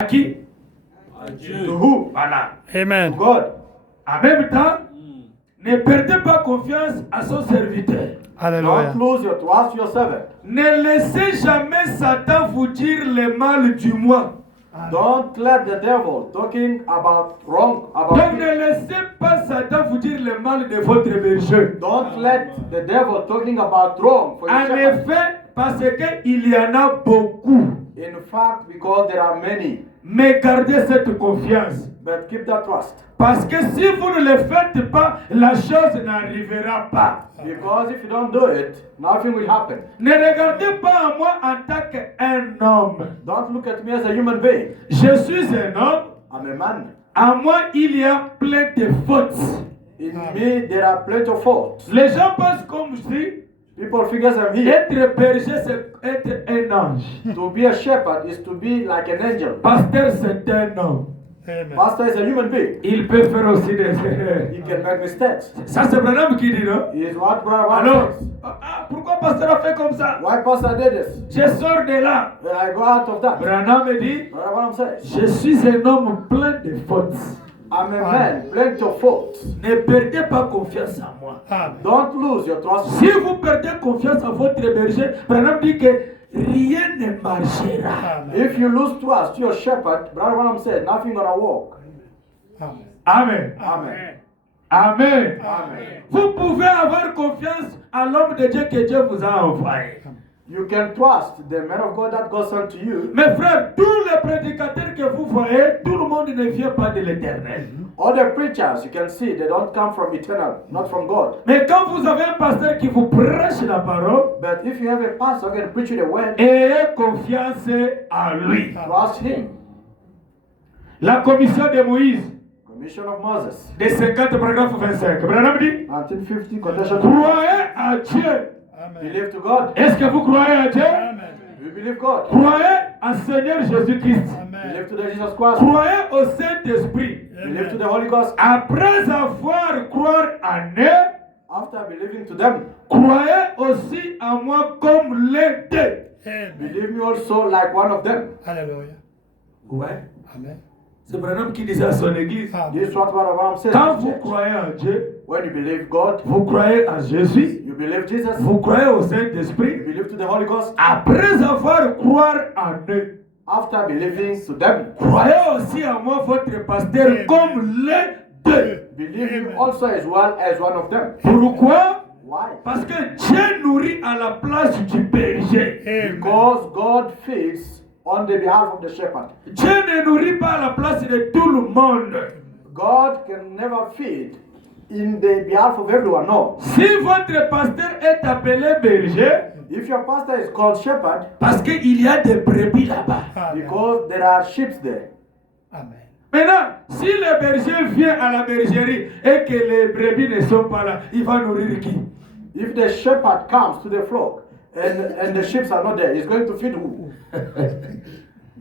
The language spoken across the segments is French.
À qui? À Dieu. To who? Voilà. Amen. To God. En même temps, ne perdez pas confiance à son serviteur. Hallelujah. Don't lose your trust your servant. Ne laissez jamais Satan vous dire le mal du moi. Don't let the devil talking about wrong about Donc you. ne laissez pas Satan vous dire le mal de votre berger. Don't let the devil talking about wrong for your En shepherd. effet, parce qu'il y en a beaucoup. In fact, because there are many, Mais gardez cette confiance. but keep that trust. Parce que si vous ne le faites pas, la chose n'arrivera pas. Because if you don't do it, nothing will happen. Ne regardez pas à moi en tant qu'un homme. Don't look at me as a human being. Je suis un homme. I'm a man. En moi, il y a plein de fautes. In me, there are plenty of faults. Les gens pensent comme si People figure I'm here. être berger, c'est être un ange. To be a shepherd is to be like an angel. Pasteur, c'est un homme. Amen. Pastor is a human being. Il peut faire aussi des erreurs. He can make mistakes. Ça, c'est Branham qui dit, non? He is what brother Alors, says. pourquoi pasteur a fait comme ça? Why pastor did this? Je sors de là. When I go out of that, Branham me dit, brother Branham says, je suis un homme plein de fautes. I'm a man, plenty of faults. Ne perdez pas confiance en moi. Amen. Don't lose your trust. Si vous perdez confiance en votre berger, Branham dit que rien ne marchera. Amen. If you lose trust to your shepherd, brother Branham said, nothing gonna work. Amen. Amen. Amen. Amen. Amen. Vous pouvez avoir confiance à l'homme de Dieu que Dieu vous a envoyé. You can trust the man of God that goes unto you. Mes frères, tous les prédicateurs que vous voyez, tout le monde ne vient pas de l'éternel. All the preachers you can see, they don't come from eternal, not from God. Mais quand vous avez un pasteur qui vous prêche la parole, But if you have a pastor who can preach you the word, ayez confiance en lui. trust him. La commission de Moïse, Commission of Moses. des 50 paragraphe 25. Branham dit, 1950 quotation. croyez à Dieu. Amen. Believe to God. Est-ce que vous croyez à Dieu? Amen. You believe God. Croyez à Seigneur Jésus-Christ. Amen. Believe to the Jesus Christ. Croyez au Saint-Esprit. Believe to the Holy Ghost. Après avoir croire en eux, After believing to them, croyez aussi en moi comme l'un d'eux. Amen. believe me also like one of them. Hallelujah. Ouais. Amen. C'est Branham qui disait à son église. Amen. This is what Abraham says. Quand to vous the church. croyez en Dieu, When you believe God, vous croyez en Jésus, you believe Jesus, vous croyez au you Saint-Esprit. believe to the Holy Ghost. Après avoir croire en eux, After believing to them, croyez aussi en moi, votre pasteur, Amen. comme l'un d'eux. believe him also as well as one of them. Pourquoi? Why? Parce que Dieu nourrit à la place du berger. Amen. Because God feeds on the behalf of the shepherd. Dieu ne nourrit pas à la place de tout le monde. God can never feed in the behalf of everyone. No. Si votre pasteur est appelé berger, If your pastor is called shepherd, parce qu'il y a des brebis là-bas. Amen. because there are sheep there. Amen. Maintenant, si le berger vient à la bergerie et que les brebis ne sont pas là, il va nourrir qui? If the shepherd comes to the flock and the sheep are not there, he's going to feed who?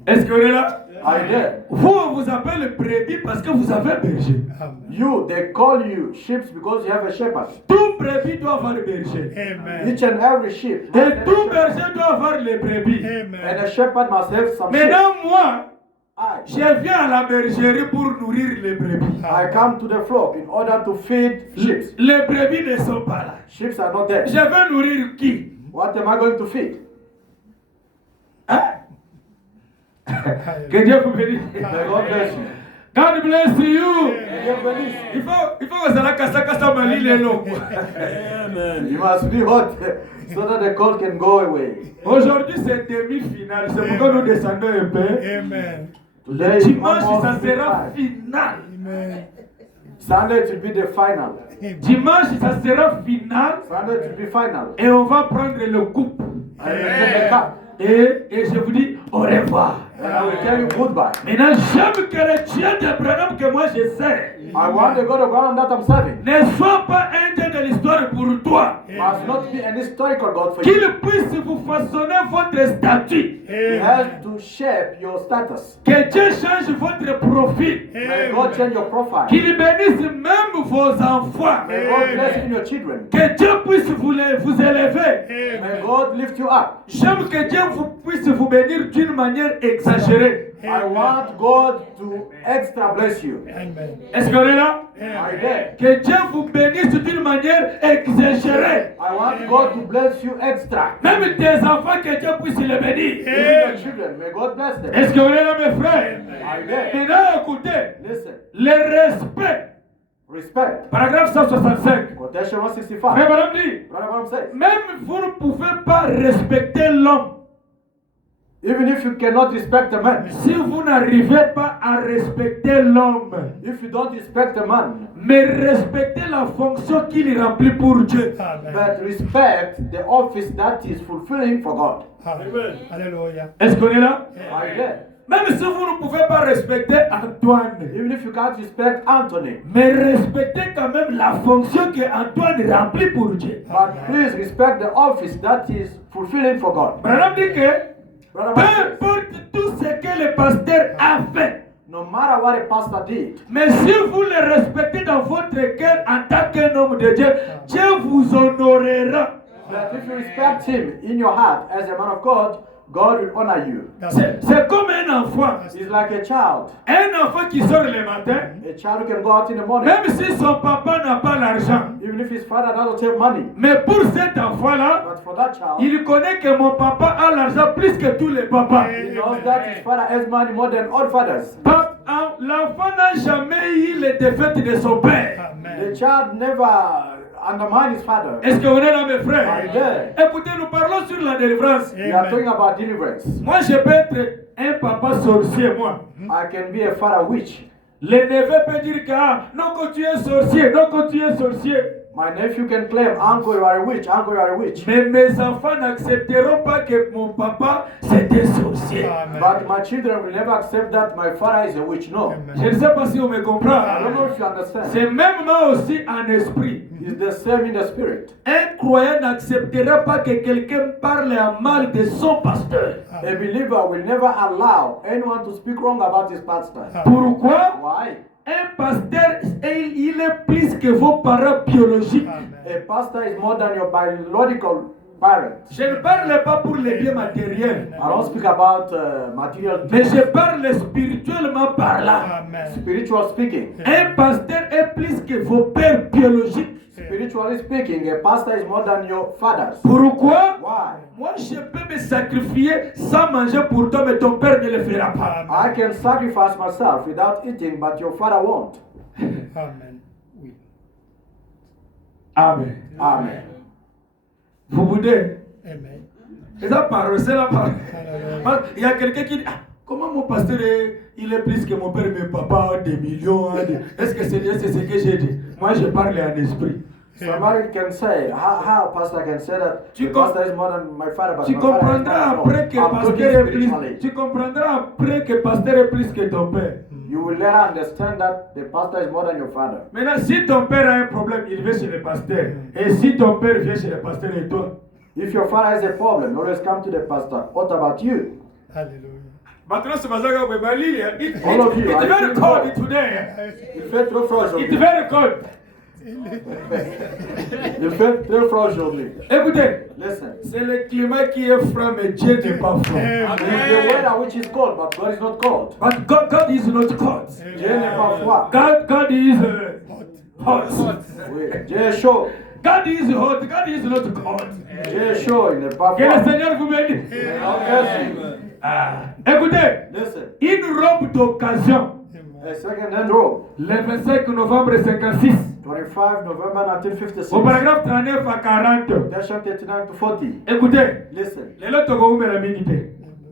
Est-ce que vous êtes là? Are you there? Vous, on vous appelle brebis parce que vous avez un berger. Amen. You, they call you sheep because you have a shepherd. Tout brebis doit avoir le berger. Amen. Each and every sheep. must Et have a tout shepherd. berger doit avoir les brebis. And Amen. a shepherd must have some sheep. Maintenant, moi, I je viens à la bergerie pour nourrir les brebis. come to the flock in order to feed sheep. Les brebis ne sont pas là. Sheep are not there. Je vais nourrir qui? What am I going to feed? Hein? Que Dieu vous bénisse. May God bless you. God bless you. May God bless you. Il faut que ça la casse mali les noms. Amen. You must be hot so that the cold can go away. Aujourd'hui, c'est demi-finale. C'est pourquoi nous descendons un peu. Amen. Today is Dimanche, almost ça sera time. final. Amen. Sunday to be the final. Dimanche, ça sera final. Sunday to be final. Et on va prendre le coupe. I will take the cup. Et je vous dis au revoir. And I will tell you goodbye. Maintenant, j'aime que le Dieu d'Abraham que moi je sais I want the God of Abraham that I'm serving. ne soit pas un Dieu de l'histoire pour toi. Must not be an historical God for Qu'il you. puisse vous façonner votre statut. He Amen. has to shape your status. Que Dieu change votre profil. May God change your profile. Qu'il bénisse même vos enfants. May God bless even your children. Que Dieu puisse vous élever. May God lift you up. J'aime que Dieu puisse vous bénir d'une manière exagérée. I want God to extra bless you. Amen. Est-ce qu'on est là? Are you there? Que Dieu vous bénisse d'une manière exagérée. I want God to bless you extra. Même tes enfants, que Dieu puisse les bénir. Even your children, may God bless them. Est-ce qu'on est là, mes frères? Are you there? Maintenant, écoutez, Listen. le respect. Respect. Paragraphe 165. Quotation Mais 165. madame dit, Brother Branham says, même vous ne pouvez pas respecter l'homme even if you cannot respect a man, si vous n'arrivez pas à respecter l'homme, if you don't respect a man, mais respectez la fonction qu'il remplit pour Dieu. Amen. but respect the office that is fulfilling for God. Amen. Hallelujah. Est-ce qu'on est là? Are you there? Même si vous ne pouvez pas respecter Antoine, Even if you can't respect Anthony, mais respectez quand même la fonction que Antoine remplit pour Dieu. but please respect the office that is fulfilling for God. Madame dit que Brother peu Branham says, importe tout ce que le pasteur a fait, no matter what a pastor did, mais si vous le respectez dans votre cœur en tant qu'un homme de Dieu, Dieu vous honorera. but if you respect him in your heart as a man of God, God will honor you. C'est comme un enfant. He's like a child. Un enfant qui sort le matin, A child who can go out in the morning, même si son papa n'a pas l'argent. even if his father doesn't have money. Mais pour cet enfant-là, But for that child, il connaît que mon papa a l'argent plus que tous les papas. he knows that his father has money more than all fathers. L'enfant n'a jamais eu les défaites de son père. Amen. The child never undermine his father. Est-ce que vous êtes là, mes frères? Amen. Écoutez, nous parlons sur la délivrance. We are talking about deliverance. Moi, je peux être un papa sorcier, moi. I can be a father witch. Les neveux peuvent dire que, ah, non, que tu es sorcier, non, que tu es sorcier. My nephew can claim, uncle, you are a witch, uncle, you are a witch. Mais mes enfants n'accepteront pas que mon papa, c'est un sorcier. Amen. But my children will never accept that my father is a witch. No. Je ne sais pas si on me comprend. I don't know if you understand. C'est même moi aussi en esprit. It's the same in the spirit. Un croyant n'acceptera pas que quelqu'un parle en mal de son pasteur. A believer will never allow anyone to speak wrong about his pastor. Pourquoi? Why? Un pasteur, il est plus que vos parents biologiques. A pastor is more than your biological parent. Je ne parle pas pour les biens matériels, I don't speak about material mais things. je parle spirituellement parlant. Amen. Spiritual speaking. Un pasteur est plus que vos pères biologiques. Spiritually speaking, a pastor is more than your fathers. Pourquoi? Why? Moi, je peux me sacrifier sans manger pour toi, mais ton père ne le fera pas. I can sacrifice myself without eating, but your father won't. Amen. Oui. Amen. Amen. Vous voulez? Amen. C'est la parole, c'est la parole. Hallelujah. Parce qu'il y a quelqu'un qui dit, ah, comment mon pasteur il est plus que mon père, mais papa a des millions. Est-ce que c'est ce que j'ai dit? Moi, je parle en esprit. Somebody can say, how pastor can say that Tu the com- pastor is more than my father, but Tu my father is comprendras more. après que I'm pasteur talking est plus. spiritually. Tu comprendras après que pasteur est plus que ton père. You will later understand that the pastor is more than your father. Maintenant, si ton père a un problème, il vient chez le pasteur. Et si ton père vient chez le pasteur et toi, If your father has a problem, always come to the pastor. What about you? Hallelujah. maintenant c'est ma zaga mais Malili, All of you, it's are you very feeling cold cold? today. Il fait trop froid It's aujourd'hui. very cold. Il fait très froid aujourd'hui. Écoutez, Listen. c'est le climat qui est froid, mais Dieu n'est pas froid. It's the weather which is cold, but God is not cold. But God is not cold. Dieu n'est pas froid. God is hot. Oui. Dieu est chaud. God is hot. God is not cold. Dieu est chaud, il n'est pas Que le froid. Seigneur vous bénisse. Merci. Écoutez, Listen. une robe d'occasion, A second-hand robe. le 25 novembre 56, 25 November 1956. au paragraphe 39 à 40. Quotation 39 to 40. Écoutez, Listen. les lots de la minute.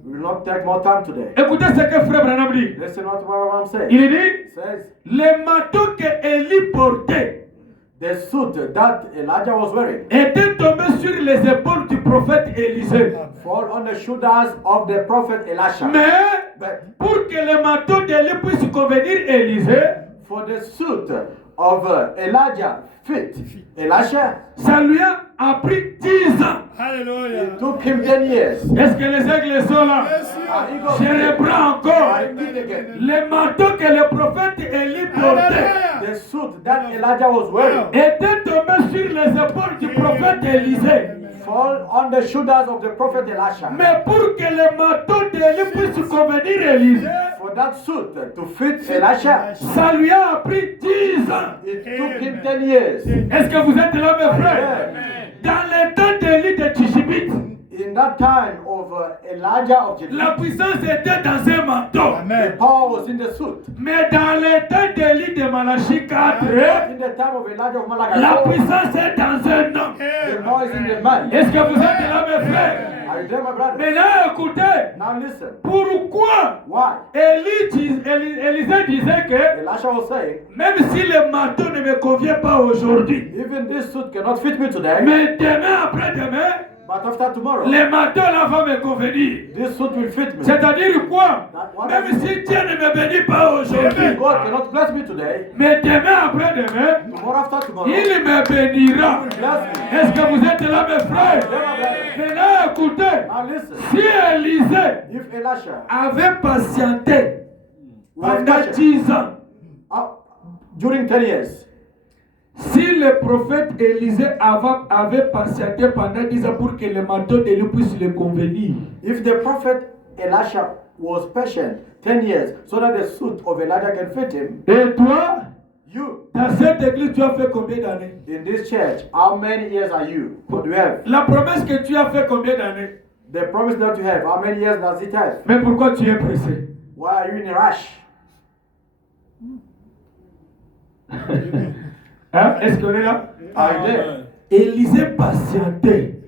We will not take more time today. Écoutez ce que Frère Branham dit. Listen what Abraham says. Il dit, He says, les manteaux que Élie portait the suit that Elijah was wearing étaient tombés sur les épaules du prophète Élisée. fall on the shoulders of the prophet Elisha. Mais But pour que les manteaux d'Élie puissent convenir Élisée, for the suit of Elijah fit Elisha, ça lui a pris 10 ans. Hallelujah. it took him 10 years. Est-ce que les aigles sont là? And he goes, Je reprends encore. I repeat again. Les manteaux que le prophète Élie portait The suit that Elijah was wearing étaient tombés sur les épaules du prophète Élisée. fall on the shoulders of the prophet Elisha. Mais pour que le manteau d'Élie puisse convenir à Élisée, For that suit to fit Elisha, ça lui a pris 10 ans. it took him 10 years. Est-ce que vous êtes là, mes frères? Dans le temps d'Élie de Tishibit, In that time of Elijah of la Judah, puissance était dans un manteau. the Amen. power was in the suit. Mais dans le temps d'Élie de Malachie 4, In the time of Elijah of la Malachi, puissance est dans un homme. the power is in the man. Est-ce que vous êtes là, mes frères? Are you there, my brother? Maintenant, écoutez, Now listen. pourquoi Why? Élisée disait que Elisha was saying, même si le manteau ne me convient pas aujourd'hui, even this suit cannot fit me today, mais demain, après-demain, but after tomorrow, le manteau là va me convenir. this suit will fit me. C'est-à-dire quoi? Même si Dieu ne me bénit pas aujourd'hui, God cannot bless me today, mais demain, après-demain, tomorrow after tomorrow, il me bénira. bless me. Est-ce que vous êtes là, mes frères? Maintenant, écoutez, Now listen. si Élisée If Elisha avait patienté was pendant patient 10 ans, during 10 years, si le prophète Élisée avait patienté pendant 10 ans pour que le manteau de lui puisse le convenir, if the prophet Elisha was patient 10 years so that the suit of Elijah can fit him, et toi, you dans cette église, tu as fait combien d'années? in this church, how many years are you? What do you have? La promesse que tu as fait combien d'années? The promise that you have, how many years does it have? Mais pourquoi tu es pressé? Why are you in a rush? Hein? Est-ce qu'on est là? Are you there? Élisée patientait.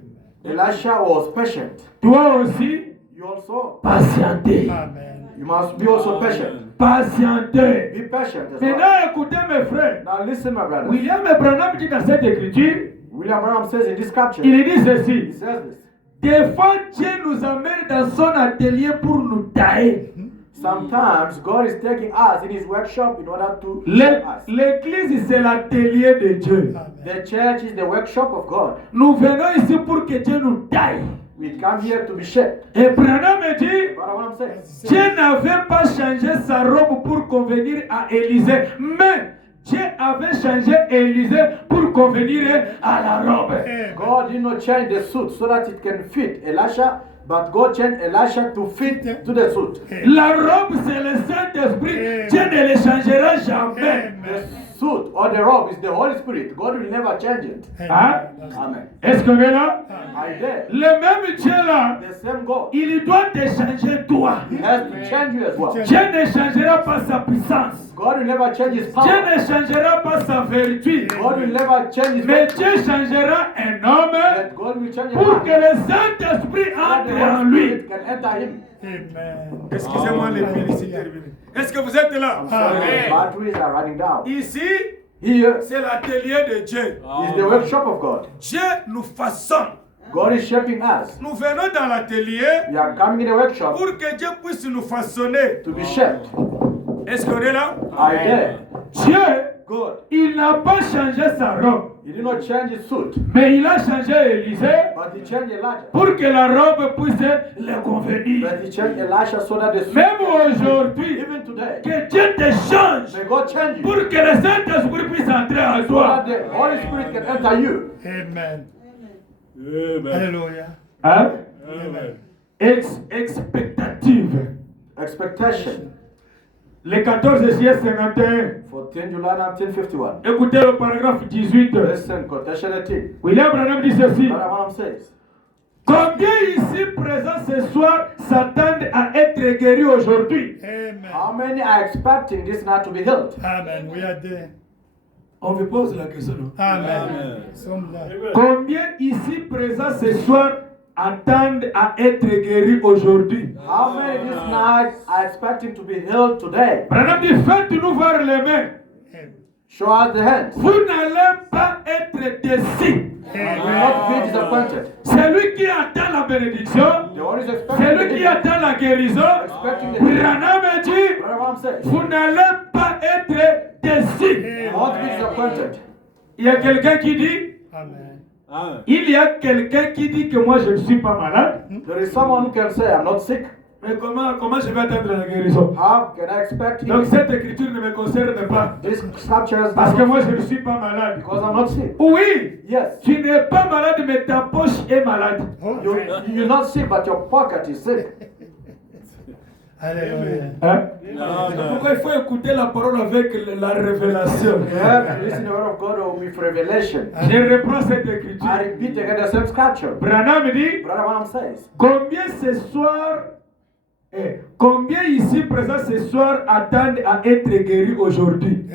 Elisha was patient. Toi aussi, You also, patienter. Amen. you must be also patient. Patienter. Be patient as well. Maintenant, écoutez mes frères. Now listen, my brother. William Branham dit dans cette écriture, William Branham says in this capture, il dit he ceci. says this. Des fois, Dieu nous amène dans son atelier pour nous tailler. Sometimes God is taking us in his workshop in order to shape us. L'église, c'est l'atelier de Dieu. The church is the workshop of God. Nous venons ici pour que Dieu nous taille. We come here to be shaped. Et Branham dit, But what I'm saying, Dieu n'avait pas changé sa robe pour convenir à Élisée, mais Dieu avait changé Élisée pour convenir à la robe. God did not change the suit so that it can fit Elisha, but God changed Elisha to fit to the suit. La robe, c'est le Saint-Esprit. Dieu ne le changera jamais. The suit or the robe is the Holy Spirit. God will never change it. Hein? Amen. Est-ce qu'on est là? Are you there? Le même Dieu là, The same God. il doit te changer toi. He has to change you as well. Dieu ne changera pas sa puissance. God will never change his Dieu power. ne changera pas sa vertu. God will never change his Mais power. Dieu changera un homme But God will change pour que him. le Saint-Esprit So that the entre en Holy lui. Spirit can enter him. Amen. Excusez-moi les féliciter. Est-ce que vous êtes là? So the batteries are running down. Ici, Here c'est l'atelier de Dieu. is the workshop of God. Dieu nous façonne. God is shaping us. Nous venons dans l'atelier We are coming in the workshop pour que Dieu puisse nous façonner. to be shaped. Est-ce qu'on est là? Are you there? Dieu, God. il n'a pas changé sa robe, He did not change his suit, mais il a changé Élisée but he changed Elijah. pour que la robe puisse le convenir. But he changed Elisha so that the suit, Même aujourd'hui, even today, que Dieu te change may God change you pour que le Saint-Esprit puisse entrer en so toi. that the Holy Spirit can enter you. Amen. Amen. Alléluia. Hein? Amen. Expectative. Expectation. Le 14 juillet 51. 14 July 1951. Écoutez le paragraphe 18. Listen, quotation 18. William Branham dit ceci. Brother Branham says, Combien ici présents ce soir s'attendent à être guéris aujourd'hui? how Amen. many are expecting this night to be healed? Amen. We are there. On me pose la question. Non? Amen. Nous sommes là. Combien ici présents ce soir attendent à être guéris aujourd'hui? How many this night are expecting to be healed today? Branham dit, faites-nous voir les mains. Amen. Show us the hands. Vous n'allez pas être déçus. We will not be disappointed. Celui qui attend la bénédiction, The one is expecting celui the qui healing. attend la guérison, Expecting the healing. Branham dit, Brother Branham says, vous n'allez pas être déçus. we won't be disappointed. Il y a quelqu'un qui dit, Amen. Amen. il y a quelqu'un qui dit que moi je ne suis pas malade. There is someone who can say, I'm not sick. Mais comment je vais attendre la guérison? How can I expect Donc healing? cette écriture ne me concerne pas. This scripture is Parce que not moi je ne suis pas malade. because I'm not sick. Oui, Yes. tu n'es pas malade, mais ta poche est malade. You're not sick, but your pocket is sick. Alléluia. Hein? Amen. C'est pourquoi il faut écouter la parole avec la révélation. You have to listen to the word of God with revelation. Je reprends cette écriture. I repeat again the same scripture. Branham dit, Brother Branham says, combien ici présents ce soir attendent à être guéris aujourd'hui?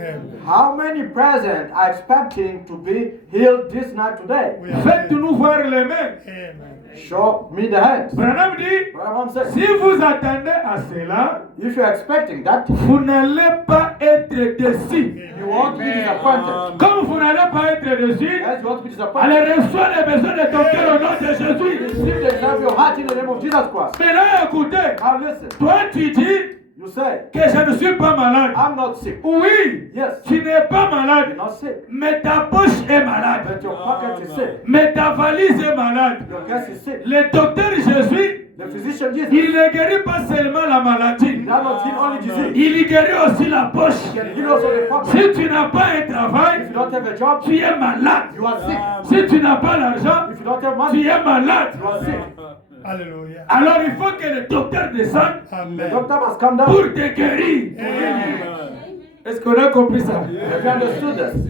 how many present are expecting to be healed this night today? Faites-nous voir les mains. Amen. Show me the hands. Branham dit, Brother Branham says, si vous attendez à cela, if you're expecting that, vous n'allez pas être déçus. you won't be disappointed. Comme vous n'allez pas être déçus, Yes, you won't be disappointed. allez reçois les besoins de ton cœur au nom de Jésus. Receive the desire of your heart in the name of Jesus Christ. Maintenant, écoutez, Now listen, toi tu dis you say, que je ne suis pas malade. I'm not sick. Oui, Yes, tu n'es pas you're malade, not sick, mais ta poche est malade. but your pocket is sick. Mais ta valise est malade. Your guest is sick. Le docteur Jésus, The physician Jesus, il ne guérit pas seulement la maladie. he does not heal only disease. Il guérit aussi la poche. He can heal also the pocket. Si tu n'as pas un travail, If you don't have a job, tu es malade. you are sick. Si tu n'as pas l'argent, If you don't have tu money, es malade. you are sick. Alléluia. Alors il faut que le docteur descende The Amen. doctor must come down. pour te guérir. Amen. Est-ce qu'on a compris ça? Have you understood this?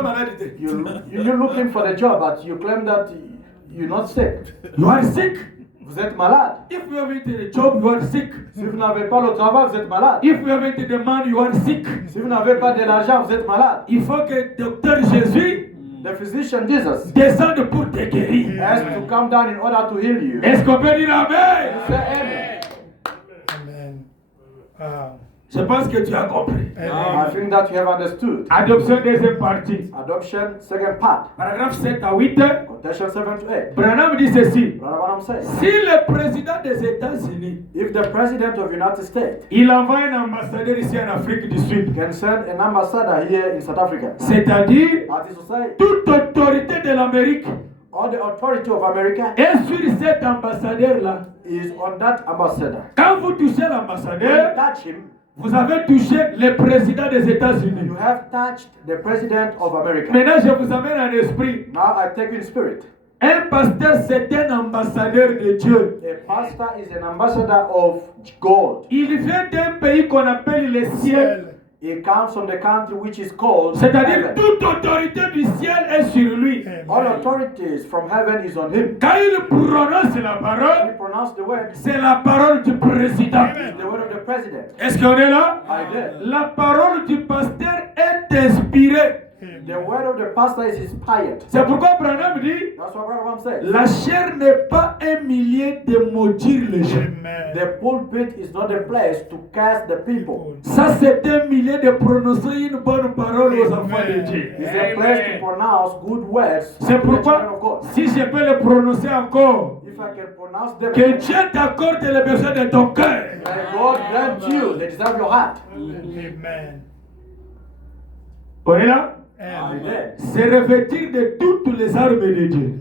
You're looking for the job, but you claim that you're not sick. You are sick. Vous êtes malade. If you haven't a job, you are sick. Si vous n'avez pas le travail, vous êtes malade. If you haven't the money, you are sick. Si vous n'avez pas de l'argent, vous êtes malade. Il faut que le docteur Jésus The physician Jesus descende pour te guérir. has to come down in order to heal you. Est-ce qu'on peut dire Amen? Say amen. Amen. Ah. Je pense que tu as compris. I think that you have understood. Adoption deuxième partie. Adoption, second part. Paragraphe 7 à 8. Quotation 7 to 8. Branham dit ceci. Brother Branham says, Si le président des États-Unis, if the president of the United States il envoie un ambassadeur ici en Afrique du Sud, can send an ambassador here in South Africa, c'est-à-dire that is to say, toute autorité de l'Amérique all the authority of America est sur cet ambassadeur-là. is on that ambassador. Quand vous touchez When you l'ambassadeur, touch him, vous avez touché le président des États-Unis. you have touched the president of America. Maintenant, je vous amène en esprit. Now I take you in spirit. Un pasteur, c'est un ambassadeur de Dieu. A pastor is an ambassador of God. Il vient d'un pays qu'on appelle le ciel. He comes from the country which is called C'est-à-dire heaven. toute autorité du ciel est sur lui. All authorities from heaven is on him. Quand il prononce la He parole, pronounced the word, c'est la parole du président. the word of the president. Est-ce qu'on est là? I did. La parole du pasteur est inspirée. The word of the pastor is inspired. C'est pourquoi Branham dit, That's what Brother Branham says. la chair n'est pas un milieu de maudire les gens. Amen. The pulpit is not a place to cast the people. Ça, c'est un milieu de prononcer une bonne parole aux enfants de Dieu. It's a place to pronounce good words to C'est the children of pourquoi, God. si je peux le prononcer encore, If I can pronounce them, que Dieu t'accorde les besoins de ton cœur. may God grant you the desire of your heart. Amen. On est là? Amen. Amen. C'est revêtir de toutes les armes de Dieu.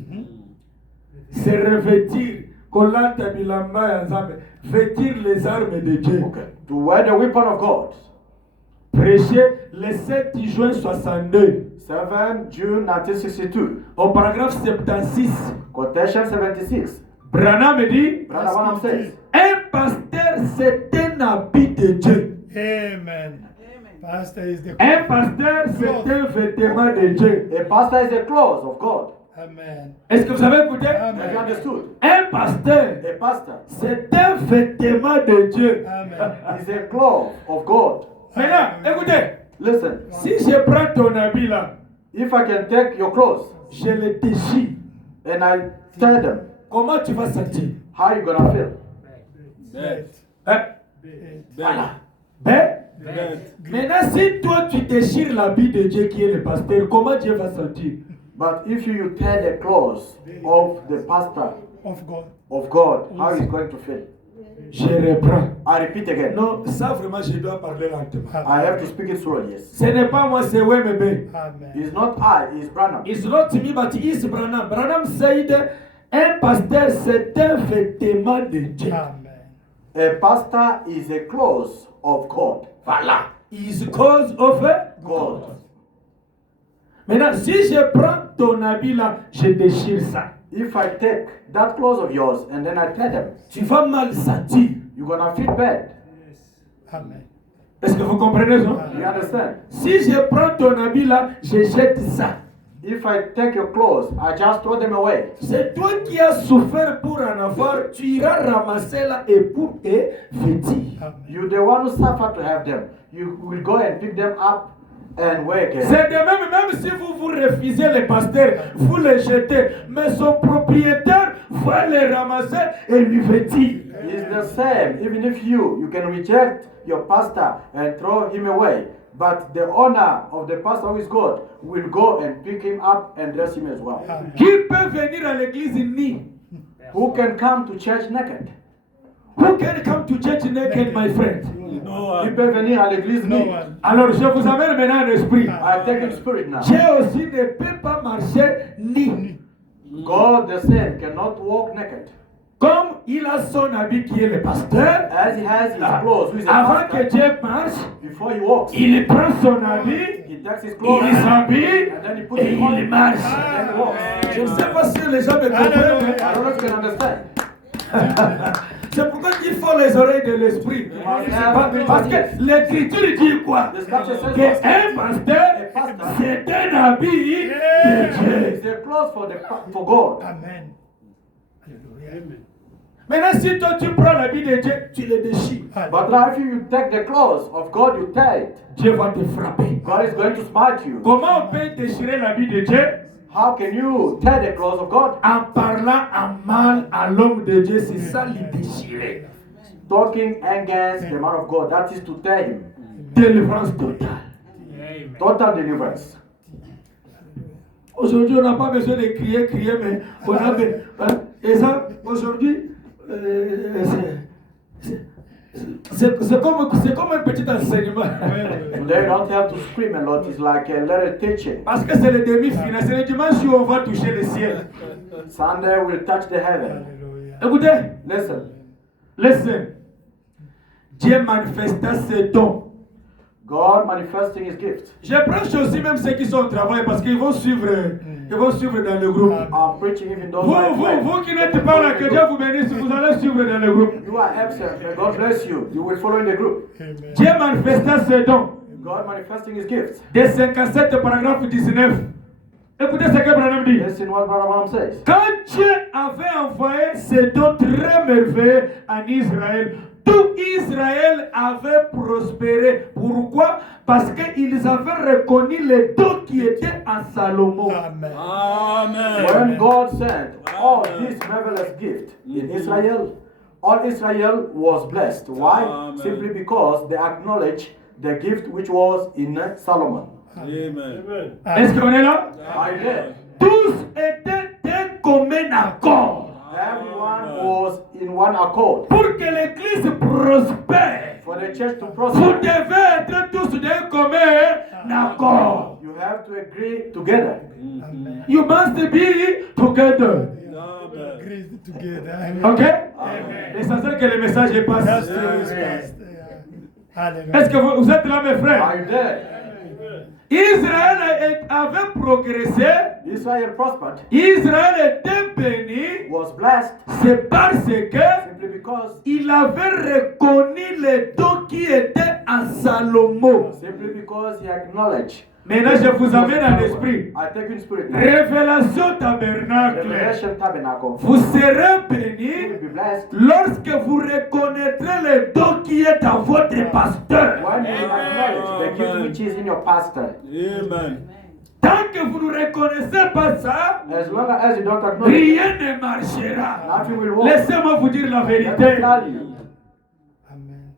C'est revêtir. Kolata bilamba ya Nzambe. Vêtir les armes de Dieu. Okay. To wear the weapon of God. Prêcher le 7 juin 62. 7 June 1962. Au paragraphe 76. Quotation 76. Branham dit, Brother Branham says, un pasteur c'est un habit de Dieu. Amen. Pastor is the Un pasteur c'est un vêtement de Dieu. a pastor is the clothes of God. Amen. Est-ce que vous avez écouté? Have you Amen. understood? Un pasteur A pastor c'est un vêtement de Dieu. Amen. is a cloth of God. Maintenant, écoutez, Listen, si je prends ton habit là, if I can take your clothes je les déchire, and I tear them, comment tu vas sentir? how you gonna feel? Bête. Hein? Bête. Ben, Bête. maintenant, si toi tu déchires l'habit de Dieu qui est le pasteur, comment Dieu va sentir? But if you tear the clothes of the pastor Of God. of God, how is going to feel? Je reprends. I repeat again. Non, ça vraiment, je dois parler lentement. I have to speak it slowly, yes. Ce n'est pas moi, c'est Wemebe. Amen. It's not I, it's Branham. It's not me, but it's Branham. Branham said, un pasteur, c'est un vêtement de Dieu. Amen. A pastor is a clothes of God. Voilà. Is cause of God. Maintenant, si je prends ton habit là, je déchire ça. If I take that clothes of yours and then I tear them, Tu vas mal sentir. you're gonna feel bad. Amen. Est-ce que vous comprenez ça? You understand? Si je prends ton habit là, je jette ça. If I take your clothes, I just throw them away. C'est toi qui as souffert pour en avoir, tu iras ramasser là et pour et vêtir. Amen. You're the one who suffered to have them. You will go and pick them up and wear again. C'est de même si vous refusez les pasteurs, vous les jetez, mais son propriétaire va les ramasser et lui vêtir. It's the same. Even if you can reject your pastor and throw him away, but the owner of the pastor who is God will go and pick him up and dress him as well. Amen. Qui peut venir à l'église nu? Who can come to church naked? Who can come to church naked, my friend? No Qui one. peut venir à l'église No nu? one. Alors je vous amène maintenant en esprit. I take in spirit now. Dieu aussi ne peut pas marcher nu. God the same cannot walk naked. Comme il a son habit qui est le pasteur, As he has his clothes, who is a avant que pastor, Dieu marche, before he walks, il prend son habit, he takes his clothes il s'habille and then he puts et it on il and marche. then he walks. Je ne sais pas si les gens me comprennent. I don't know if you can understand. C'est pourquoi il faut les oreilles de l'esprit. Parce que l'écriture dit quoi? The scripture says Qu'un pasteur, c'est un habit de Dieu. it's a clothes for God. Amen. Hallelujah. Maintenant, si toi tu prends l'habit de Dieu, tu le déchires. But now if you take the clothes of God, you tear it. Dieu va te frapper. God is going to smite you. Comment on peut déchirer l'habit de Dieu? How can you tear the clothes of God? En parlant en mal à l'homme de Dieu, c'est ça le déchirer. Talking against the man of God, that is to tear him. Délivrance totale. Total deliverance. Aujourd'hui, on n'a pas besoin de crier, mais on a besoin. Et ça, aujourd'hui, c'est comme un petit enseignement. Today you don't have to scream a lot, it's like a little teaching. Parce que c'est le demi-finale, c'est le dimanche où on va toucher le ciel. Sunday will touch the heaven. Hallelujah. Écoutez, Listen, listen. Dieu manifesta ses dons. God manifesting his gift. Je prêche aussi même ceux qui sont au travail parce qu'ils vont suivre dans le groupe. I'm preaching even those Vous, who are vous, away. vous qui n'êtes pas là, que Dieu vous bénisse, vous allez suivre dans le groupe. You are absent, may God bless you. You will follow in the group. Amen. Dieu manifesta ses dons. God manifesting his gifts. Des 57 paragraphe 19. Écoutez ce que Branham dit. Listen what Branham says. Quand Dieu avait envoyé ses dons très merveilleux en Israël, tout Israël avait prospéré. Pourquoi? Parce qu'ils avaient reconnu les dons qui étaient en Salomon. Amen. Amen. When God sent all these marvelous gifts in Israel, all Israel was blessed. Why? Amen. Simply because they acknowledged the gift which was in Solomon. Amen. Est-ce qu'on est là? I did. Tous étaient d'un commun accord Everyone was in one accord. pour que l'église prospère. For the church to Vous prosper, devez être tous d'un commun accord. you have to agree together. Amen. You must be together. Amen. Agree together. Amen. Ok? Amen. L'essentiel que le message That's passe. the response. Hallelujah. Est-ce que vous êtes là, mes frères? I did. Israël avait progressé. Israel prospered, Israël était béni. was blessed, C'est parce que simply because, il avait reconnu les dons qui étaient en Salomon. simply because he acknowledged. Maintenant, je vous amène en esprit. I take in spirit now. Révélation tabernacle. Revelation tabernacle. Vous serez You bénis will be blessed lorsque vous reconnaîtrez les dons qui est en votre pasteur. when you acknowledge the gift which is in your pastor. Amen. Tant que vous ne reconnaissez pas ça, As long as you don't acknowledge, rien ne marchera. nothing will work. Laissez-moi vous dire la Let me vérité. tell you. Amen.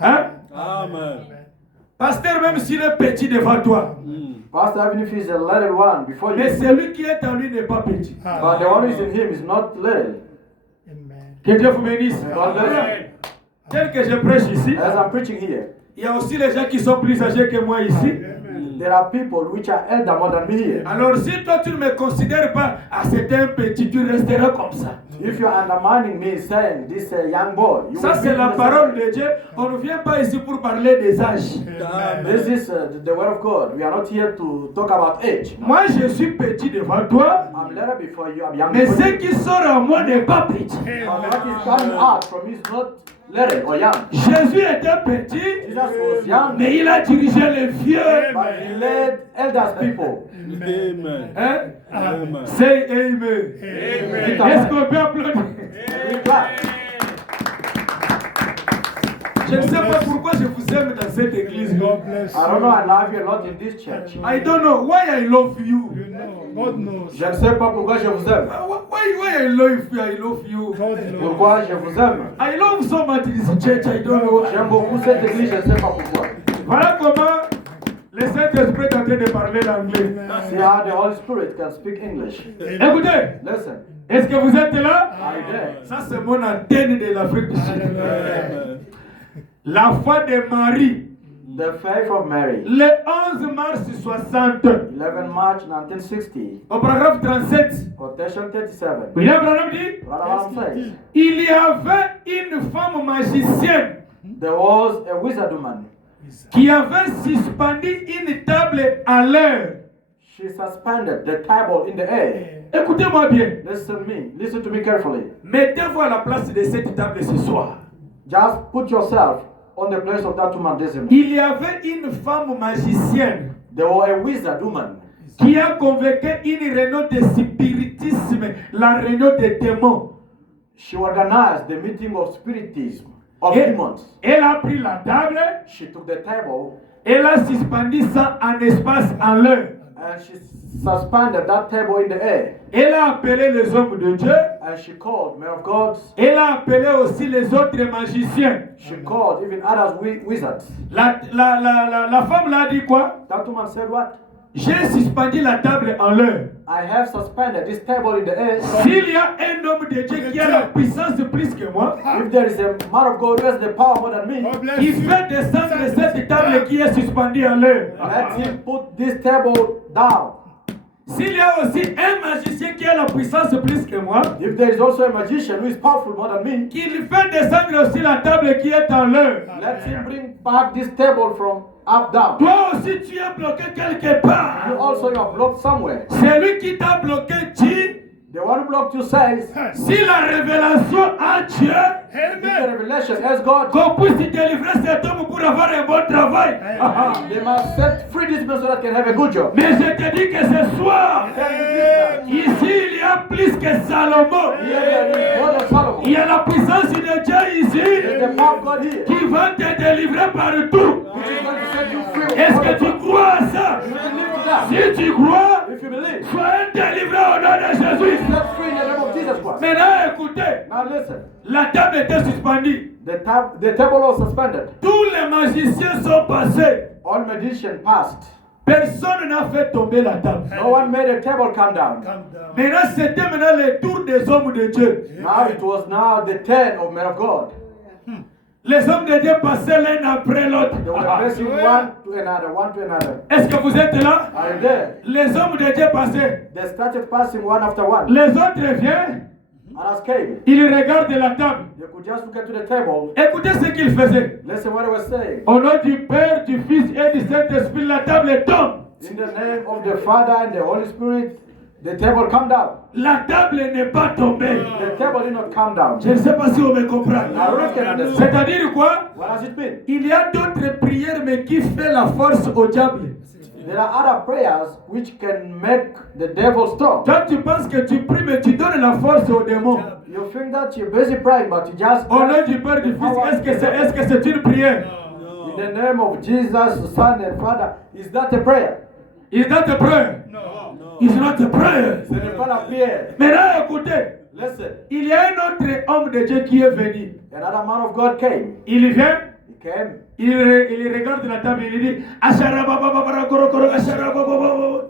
Hein? Amen. Pasteur, même s'il est petit devant toi, Pastor, even if he's a little one before mais you, celui qui est en lui n'est pas petit. but the one who is in him is not little. Amen. Que Dieu vous bénisse. God bless you. Tel que je prêche ici, As I'm preaching here, il y a aussi les gens qui sont plus âgés que moi ici. there are people which are elder more than me here. Alors si toi tu ne me considères pas, ah c'est un petit, tu resteras comme ça. If you are undermining me, saying this young boy, you Ça will c'est be la the parole same. de Dieu. On ne vient pas ici pour parler des âges. This is the word of God. We are not here to talk about age. Moi je suis petit devant toi, I'm little before you. I'm young mais before ce you. qui sort en moi n'est pas petit. But what is coming out from me is not little or young. Jésus était petit, Jesus was young, mais il a dirigé les vieux. but he led elders people. Amen. Hein? Amen. Say amen. Est-ce qu'on peut applaudir? We clap. Je ne sais pas pourquoi je vous aime dans cette église. God bless I don't know. I love you a lot in this church. you. I don't know why I love you. You know, God knows. Je ne sais pas pourquoi je vous aime. Why I love you? I love you. God knows. Pourquoi je vous aime? I love so much this church. I don't know. J'aime beaucoup cette église. Je ne sais pas pourquoi. Voilà comment le Saint-Esprit est en train de parler l'anglais. See how the Holy Spirit can speak English. Écoutez, Listen. est-ce que vous êtes là? Are you there? Ça c'est mon antenne de l'Afrique du Sud. Amen. La foi de Marie, The faith of Mary. le 11 mars 60, 11 March 1960. au paragraphe 37, Quotation 37. William Branham dit, Brother Branham says, il y avait une femme magicienne there was a wizard woman. qui avait suspendu une table à l'air. She suspended the table in the air. Écoutez-moi bien. Listen to me carefully. Mettez-vous à la place de cette table ce soir. Just put yourself on the place of that woman this evening. Il y avait une femme magicienne There was a wizard woman qui a convoqué une réunion de spiritisme, la réunion des démons. She organized the meeting of spiritism, of Et- demons. Elle a pris la table, She took the table elle a suspendu ça en espace en l'air. and she suspended that table in the air. Elle a appelé les hommes de Dieu. And she called men of God. Elle a appelé aussi les autres magiciens. She called even others wizards. La femme l'a dit quoi? That woman said what? J'ai suspendu la table en l'air. I have suspended this table in the air. S'il y a un homme de Dieu qui a la puissance plus que moi, If there is a man of God who has the power more than me, God bless qui you. fait descendre cette table qui est suspendue en l'air. let him put this table down. S'il y a aussi un magicien qui a la puissance plus que moi, If there is also a magician who is powerful more than me, qu'il fait descendre aussi la table qui est en l'air. let him bring back this table from up down. Toi aussi tu es bloqué quelque part. You also you are blocked somewhere. Celui qui t'a bloqué dit, The one who blocked you says, si la révélation a Dieu, if the revelation as God, qu'on puisse délivrer cet homme pour avoir un bon travail. they must set free this man so that can have a good job. Mais je te dis que ce soir, Tell you this now. ici il y a plus que Salomon. Here there is more than Solomon. Il y a la puissance de Dieu There is ici the power of God here, qui va te délivrer partout. which is going to set you free. Est-ce que tu crois à ça? You believe to that? Si tu crois, If you believe, sois délivré au nom de Jésus. set free in the name of Jesus Christ. Maintenant, écoutez, Now listen, la table était suspendue. the table was suspended. Tous les magiciens sont passés. All magicians passed. Personne n'a fait tomber la table. No one made a table come down. Calm down. Maintenant, c'était maintenant le tour des hommes de Dieu. Now it was now the turn of men of God. Les hommes de Dieu passaient l'un après l'autre. They were passing one to another, one to another. Est-ce que vous êtes là? Are you there? Les hommes de Dieu passaient. They started passing one after one. Les autres viennent, Others came. ils regardent la table. They could just look into the table. Écoutez ce qu'ils faisaient. Listen what I was saying. Au nom du Père, du Fils et du Saint-Esprit, la table tombe. In the name of the Father and the Holy Spirit, the table come down. La table n'est pas tombée. The table did not come down. Je ne sais pas si on me comprend. I don't know if you can understand. C'est-à-dire quoi? What has it been? Il y a d'autres prières, mais qui fait la force au diable. There are other prayers which can make the devil strong. Toi, tu penses que tu pries, mais tu donnes la force au démon. You think that you're busy praying, but you just Au nom du Père, du Fils, est-ce que c'est une prière? in the name of Jesus, the Son and Father. Is that a prayer? Is that a prayer? No. It's not a prayer. Ce n'est pas la prière. Maintenant, écoutez, Listen. il y a un autre homme de Dieu qui est venu. Another man of God came. Il vient, He came. il regarde la table, il dit Asharabababara, koro, koro, asharababababa.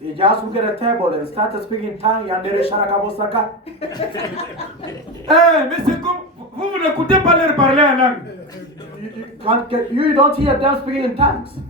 He just looked at the table and started speaking in tongue. Yandere sharakabosaka. Mais c'est comme... Vous n'écoutez pas leur parler en langue. You don't hear them speaking in tongues.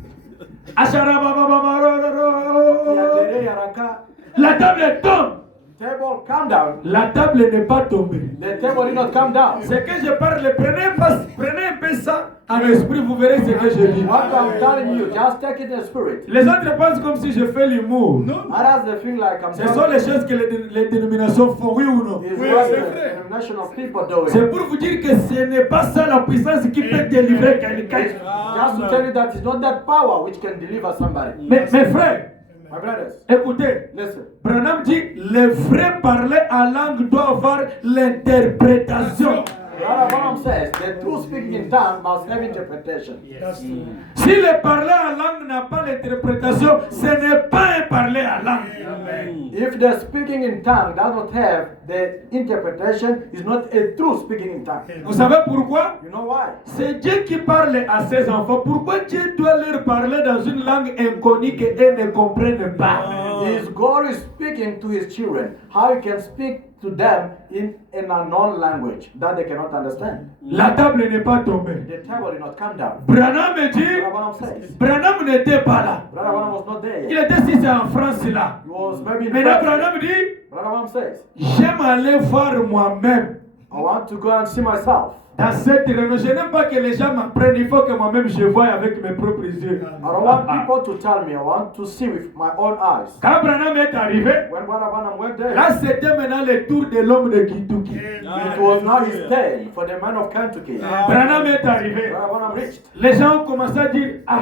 Yandere yaraka. La table tombe. Table, come down. La table n'est pas tombée. The table did not come down. Ce que je parle, prenez un peu ça en esprit, vous verrez ce que je dis. What I'm telling you, just take it in the spirit. Les autres pensent comme si je fais l'humour. Others they feel like I'm Ce sont les choses que les dénominations font, oui ou non? Is what the denomination of people doing. C'est pour vous dire que ce n'est pas ça la puissance qui peut délivrer quelqu'un. Just to tell you that it's not that power which can deliver somebody. Mes frères, My brothers, écoutez, listen. Branham dit le vrai parler en langue doit avoir l'interprétation. Brother Branham says the true speaking in tongue must have interpretation. That's true. Si le parler en langue n'a pas l'interprétation, ce n'est pas un parler en langue. If the speaking in tongue does not have the interpretation, it's not a true speaking in tongue. Vous savez pourquoi? You know why? C'est Dieu qui parle à ses enfants. Pourquoi Dieu doit leur parler dans une langue inconnue qu'eux ne comprennent pas? His God is speaking to his children. How he can speak to them in an unknown language that they cannot understand. La table n'est pas tombée. The table did not come down. Branham dit, Brother Branham says. Branham n'était pas là. Brother Branham was not there Il yet. était si c'est en France là. He was maybe in Maintenant France. Branham dit, Brother Branham says, j'aime aller voir moi-même. I want to go and see myself. Dans cette réunion, je n'aime pas que les gens m'apprennent, il faut que moi-même je voie avec mes propres yeux. I don't want people to tell me. I want to see with my own eyes. Quand Branham est arrivé, When Brother Branham went there, là c'était maintenant le tour de l'homme de Kentucky. it was now his turn for the man of Kentucky. Branham est arrivé. Brother Branham reached. Les gens ont commencé à dire, ah,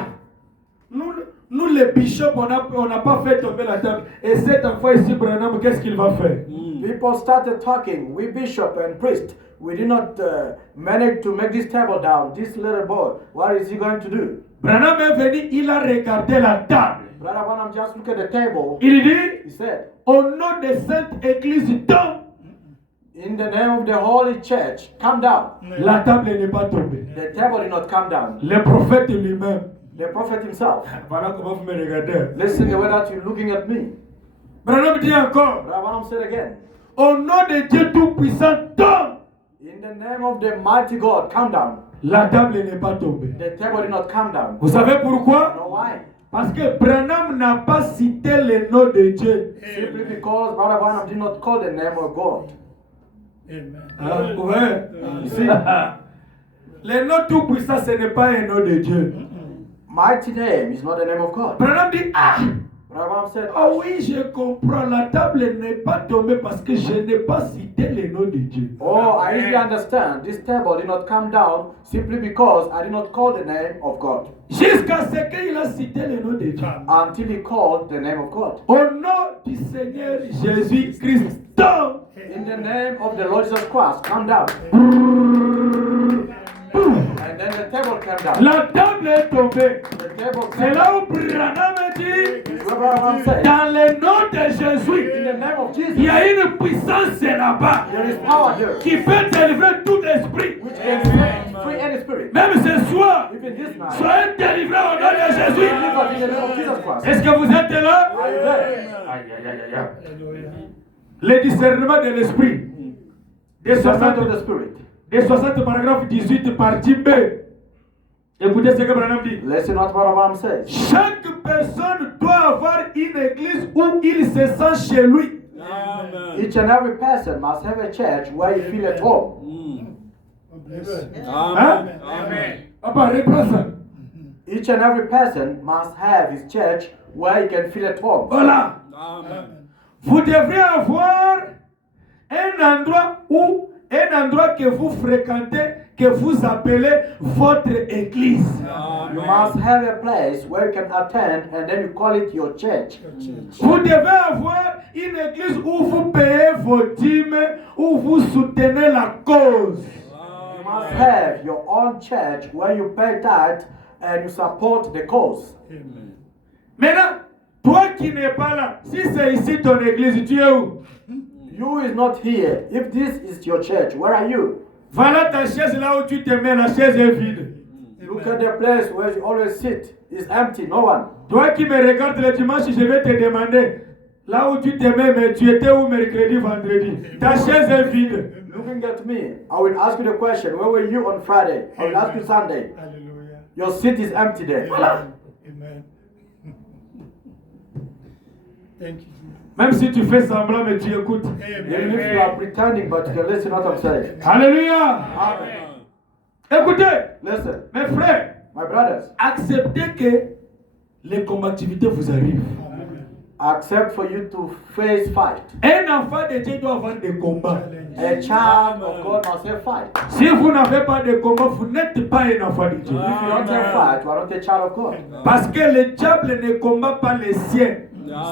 nous les bishops, on n'a pas fait tomber la table. Et cet enfant ici, Branham, qu'est-ce qu'il va faire? People started talking. We bishop and priest, we did not manage to make this table down. This little boy, what is he going to do? Branham est venu, il a regardé la table. Brother Branham just looked at the table. Il dit, He said, au nom de Sainte Église, tombe. in the name of the Holy Church, come down. La table n'est pas tombée. The table did not come down. Le prophète lui-même. The prophet himself. Voilà comment vous me regardez. Listen the way that you're looking at me. Branham dit encore, Brother Branham said again, au nom de Dieu Tout-Puissant, tombe. in the name of the mighty God, come down. La table n'est pas tombée. The table did not come down. Vous savez You pourquoi? know why? Parce que Branham n'a pas cité le nom de Dieu. Simply because Brother Branham did not call the name of God. Amen. Ah, ouais. Ici, le nom Tout-Puissant, ce n'est pas un nom de Dieu. Mighty name is not the name of God. Branham dit, ah, Brother Branham said, ah oui, je comprends. La table n'est pas tombée parce que je n'ai pas cité le nom de Dieu. oh, I easily understand. This table did not come down simply because I did not call the name of God. Jusqu'à ce qu'il a cité le nom de Dieu. Until he called the name of God. Au nom du Seigneur Jésus-Christ, tombe. In the name of the Lord Jesus Christ, come down. And then the table came down. La table est tombée. The table C'est came là down. où Branham dit, This is what Brother Branham said. dans le nom de Jésus, In the name of il Jesus, y a une puissance là-bas there is power here qui peut délivrer tout esprit. which can set free any spirit. Même ce soir, Even this night, soyez délivrés au nom de Jésus. delivered in the name of Jesus Christ. Est-ce que vous êtes là? Are you there? Hallelujah. Le discernement de l'esprit. Des Discernment 60, of the spirit. des 60 paragraphe 18 partie B. Écoutez ce que Branham dit. Listen what Brother Branham says. Chaque personne doit avoir une église où il se sent chez lui. Amen. Each and every person must have a church where you feel at home. Amen. Amen. Amen. Papa, reprends ça. Each and every person must have his church where he can feel at home. Voilà. Amen. Vous devrez avoir un endroit que vous fréquentez, que vous appelez votre église. You must have a place where you can attend and then you call it your church. Vous devez avoir une église où vous payez vos dîmes, où vous soutenez la cause. You must have your own church where you pay tithe and you support the cause. Maintenant, toi qui n'es pas là, si c'est ici ton église, tu es où? You is not here. If this is your church, where are you? Voilà ta chaise là où tu te mets, la chaise est vide. Look at the place where you always sit. It's empty, no one. Toi qui me regardes le dimanche, je vais te demander, là où tu t'aimais, mais tu étais où mercredi, vendredi? Ta chaise est vide. Looking at me, I will ask you the question, where were you on Friday? I will ask you Sunday. Hallelujah. Your seat is empty there. Amen. Thank you, Jesus. Même si tu fais semblant, mais tu écoutes. Even if you are pretending, but you can listen what I'm saying. Alléluia. Amen. Écoutez, Listen, mes frères, my brothers, acceptez que les combativités vous arrivent. accept for you to face fight. Un enfant de Dieu doit avoir des combats. A child of God must have fight. Si vous n'avez pas de combat, vous n'êtes pas un enfant de Dieu. If you don't have fight, you are not a child of God. Parce que le diable ne combat pas les siens.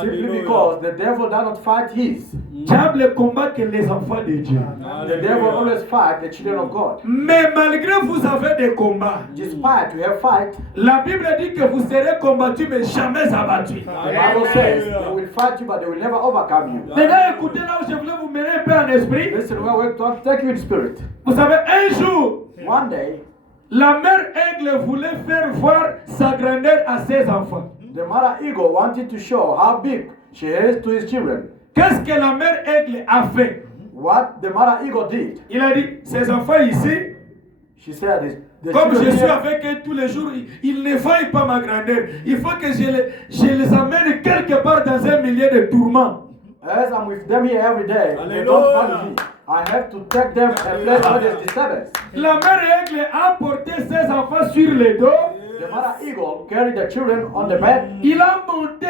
Simply because the devil does not fight his. Le diable combat que les enfants de Dieu. The devil always fight the children of God. Mais malgré vous avez des combats, Despite you have fight, la Bible dit que vous serez combattus mais jamais abattus. the Bible says they will fight you, but they will never overcome you. Maintenant, écoutez là où je voulais vous mener un peu en esprit. Listen, we're going to take you in spirit. Vous savez, un jour, One day, la mère aigle voulait faire voir sa grandeur à ses enfants. the mother eagle wanted to show how big she is to his children. Qu'est-ce que la mère aigle a fait? What the mother eagle did, Il a dit, ces enfants ici, she said this. The comme je children suis here, avec eux tous les jours, ils ne voient pas ma grandeur. Il faut que je les amène quelque part dans un milieu de tourments. as I'm with them here every day, they don't value me. I have to take them and place where there's disturbance. La mère aigle a porté ses enfants sur le dos. The mother eagle carried the children on the back. Il a monté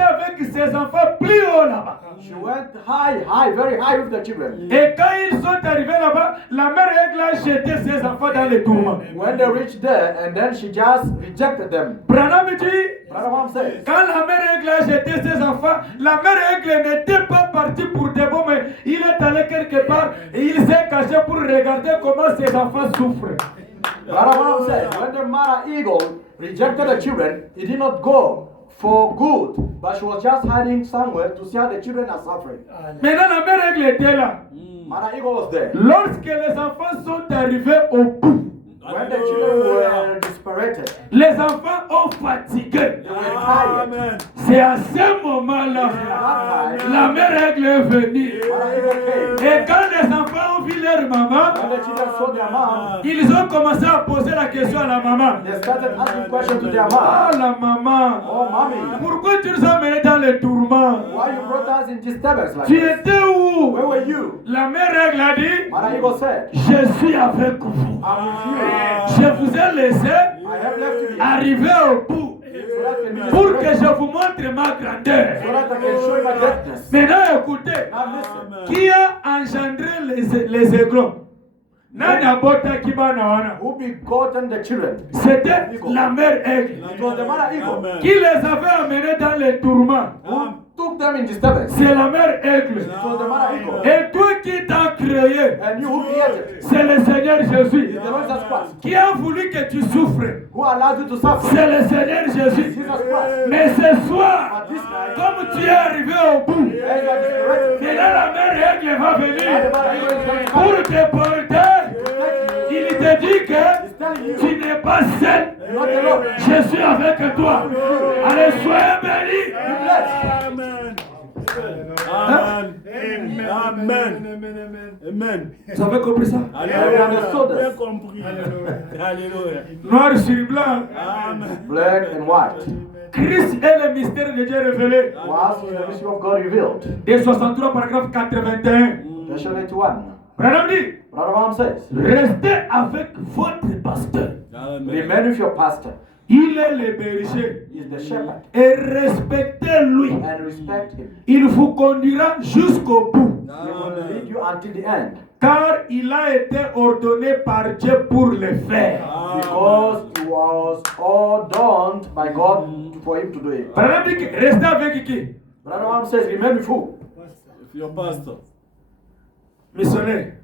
avec ses enfants plus haut là-bas. She went high, very high with the children. Et quand ils sont arrivés là-bas, la mère aigle a jeté ses enfants dans les tourments. When they reached there, and then she just rejected them. Branham dit, Brother Mom says, quand la mère aigle a jeté ses enfants, la mère aigle n'était pas partie pour de bon, mais il est allé quelque part et il s'est caché pour regarder comment ses enfants souffrent. Brother Mom says, when the mother eagle rejected the children, he did not go for good, but she was just hiding somewhere to see how the children are suffering. Maintenant, la mère aigle était là. Mother eagle was there. Lorsque les enfants sont arrivés au bout, When the children were dispirited, les enfants ont fatigué. they were tired. C'est à ce moment-là, la mère aigle est venue. Mother eagle came. Et quand les enfants ont vu leur maman, When the children saw their mom, ils ont commencé à poser la question à la maman. they started asking questions to their Ah, mom. la maman, Oh, mommy, pourquoi tu nous as menés dans les tourments? why you brought us in disturbance like Tu this? étais où? Where were you? La mère aigle a dit, Mother eagle said, je suis avec vous. I'm with you. Je vous ai laissé I have left you here arriver au bout so that I can be pour que distracted, je vous montre ma grandeur. so that I can show you my greatness. Maintenant, écoutez, Now listen. qui a engendré les aiglons? Nani abota kibana wana? Who begotten the children? C'était la mère aigle It was the mother eagle qui les avait amenés dans les tourments. who took them in disturbance. C'est la mère aigle. It was the mother eagle. Et toi qui t'as créé, And you who created c'est le Seigneur Jésus is the Lord Jesus Christ, qui a voulu que tu souffres. who allowed you to suffer. C'est le Seigneur Jésus. Jesus Christ. Mais ce soir, But this night, comme tu es arrivé au bout, as you are distracted, maintenant la mère aigle va and the venir mother eagle is going to pour come. te porter. Thank you. Il te dit que He's telling you, tu n'es pas seul. you're not alone. Je suis avec toi. Allez, soyez bénis. Be blessed. Amen. Amen. Amen. Amen. Vous avez compris ça? Alléluia. Bien compris. Alléluia. Noir sur blanc. Amen. Black and white. Christ est le mystère de Dieu révélé. Was the mystery of God revealed. Des 63 paragraphe 81. Version 81. Branham dit, Brother Mom says, restez avec votre pasteur. remain with your pastor. Il est le berger. He is the shepherd. Et respectez-lui. And respect him. Il vous conduira jusqu'au bout. He will lead you until the end. Car il a été ordonné par Dieu pour le faire. Because it was ordained by God for him to do it. Branham dit, que restez avec qui? Brother Mom says, remain with who? Your pastor. Missionnaire.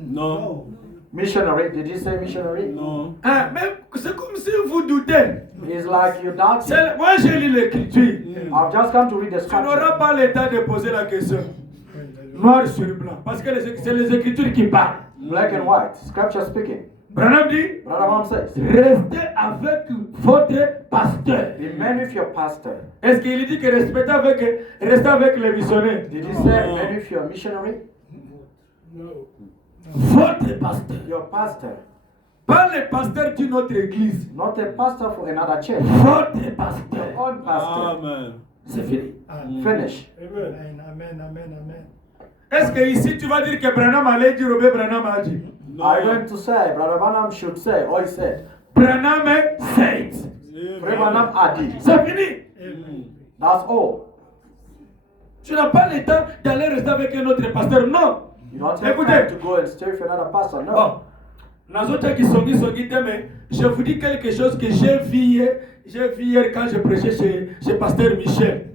No. Missionary. Did he say missionary? No. Ah, mais c'est comme si vous doutez. It's like you doubting. Moi, j'ai lu l'écriture. I've just come to read the Tu n'auras scripture. pas le temps de poser la question. Noir sur blanc. Parce que c'est les écritures qui parlent. Black and white. Scripture speaking. Branham dit, Brother Branham says, restez avec votre pasteur. remain with your pastor. Est-ce qu'il dit que restez avec les missionnaires? Did he say remain with your missionary? No. Votre pasteur. Your pastor. Pas le pasteur d'une autre église. Not a pastor for another church. Votre pasteur. Your own pastor. Amen. C'est fini. Finish. Amen. Amen. Amen. Amen. Est-ce que ici tu vas dire que Branham allait dire, Robert Branham a dit? I'm going to say, Brother Branham should say, or he said, Branham said. Brother Branham a dit. C'est fini. That's all. Tu n'as pas le temps d'aller rester avec un autre pasteur. Non. You don't have Écoutez. time to go and stay with another pastor. No. Bon. Nous autres qui sont mais je vous dis quelque chose que j'ai vu hier quand je prêchais chez Pasteur Michel.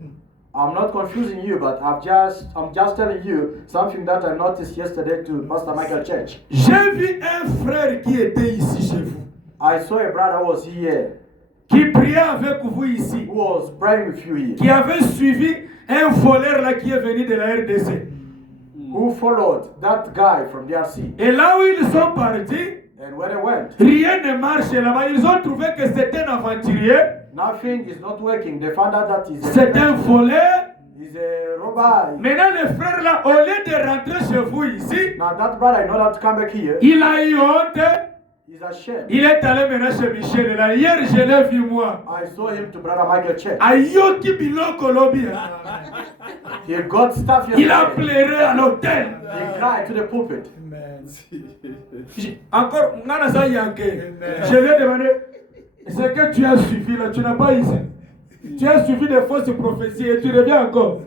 I'm not confusing you, but I'm just telling you something that I noticed yesterday to Pastor Michael Church. J'ai vu un frère qui était ici chez vous, I saw a brother who was here, qui priait avec vous ici, who was praying with you here, qui avait suivi un voleur là qui est venu de la RDC. who followed that guy from DRC. Et là où ils sont partis, And when they went, rien ne marchait là-bas. Ils ont trouvé que c'était un aventurier, nothing is not working. They found out that c'est un voleur. he's a robber. Maintenant, le frère là, au lieu de rentrer chez vous ici, Now that brother, in order to come back here, il a eu honte. he's ashamed. Il est allé maintenant chez Michel là. Hier, je l'ai vu moi. I saw him to Brother Michael Church. Ayoki biloko lobi. He got stuff Il a yesterday. pleuré à l'hôtel. He cried to the pulpit. Amen. Encore, Ngana sa yanke. Je lui ai demandé, ce que tu as suivi là, tu n'as pas ici. Tu as suivi des fausses prophéties et tu reviens encore.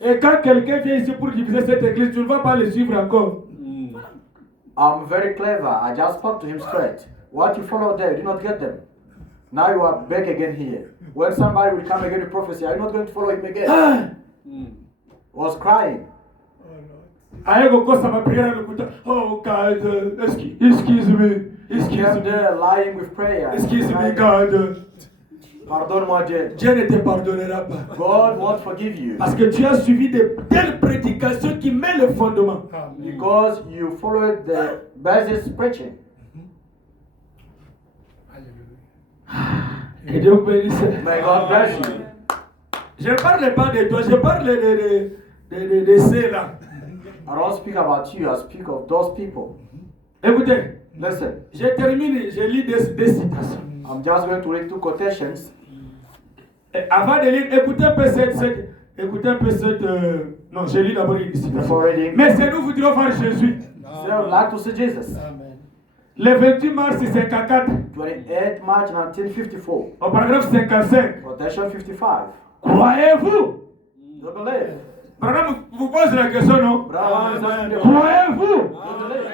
Et quand quelqu'un vient ici pour diviser cette église, tu ne vas pas le suivre encore. I'm very clever. I just spoke to him straight. What you followed there, you did not get them. Now you are back again here. When somebody will come again with prophecy, are you not going to follow him again? Ah! Was crying. Aïe, kosa ma prière le couteau. Oh God, excuse me. He Excuse came me. there lying with prayer. Excuse me, Crying, God. Pardonne-moi, Dieu. Dieu ne te pardonnera pas. God won't forgive you Parce que tu as suivi de telles prédications qui mettent le fondement. because you followed the basis preaching. Que Dieu vous bénisse. May God bless you. Je ne parle pas de toi, je parle de ceux-là. I don't speak about you, I speak of those people. Écoutez, Listen, je termine, je lis des citations. I'm just going to read two quotations. Et avant de lire, écoutez un peu cette non, je lis d'abord une citation. Before reading, Mais c'est nous voudrons voir Jésus. say I would like to see Jesus. Amen. Le 28 mars 54, 28 March 1954, au paragraphe 55. quotation 55. Croyez-vous? You believe? Madame, vous pose la question, non? Brother, is asking you, Croyez-vous? you believe?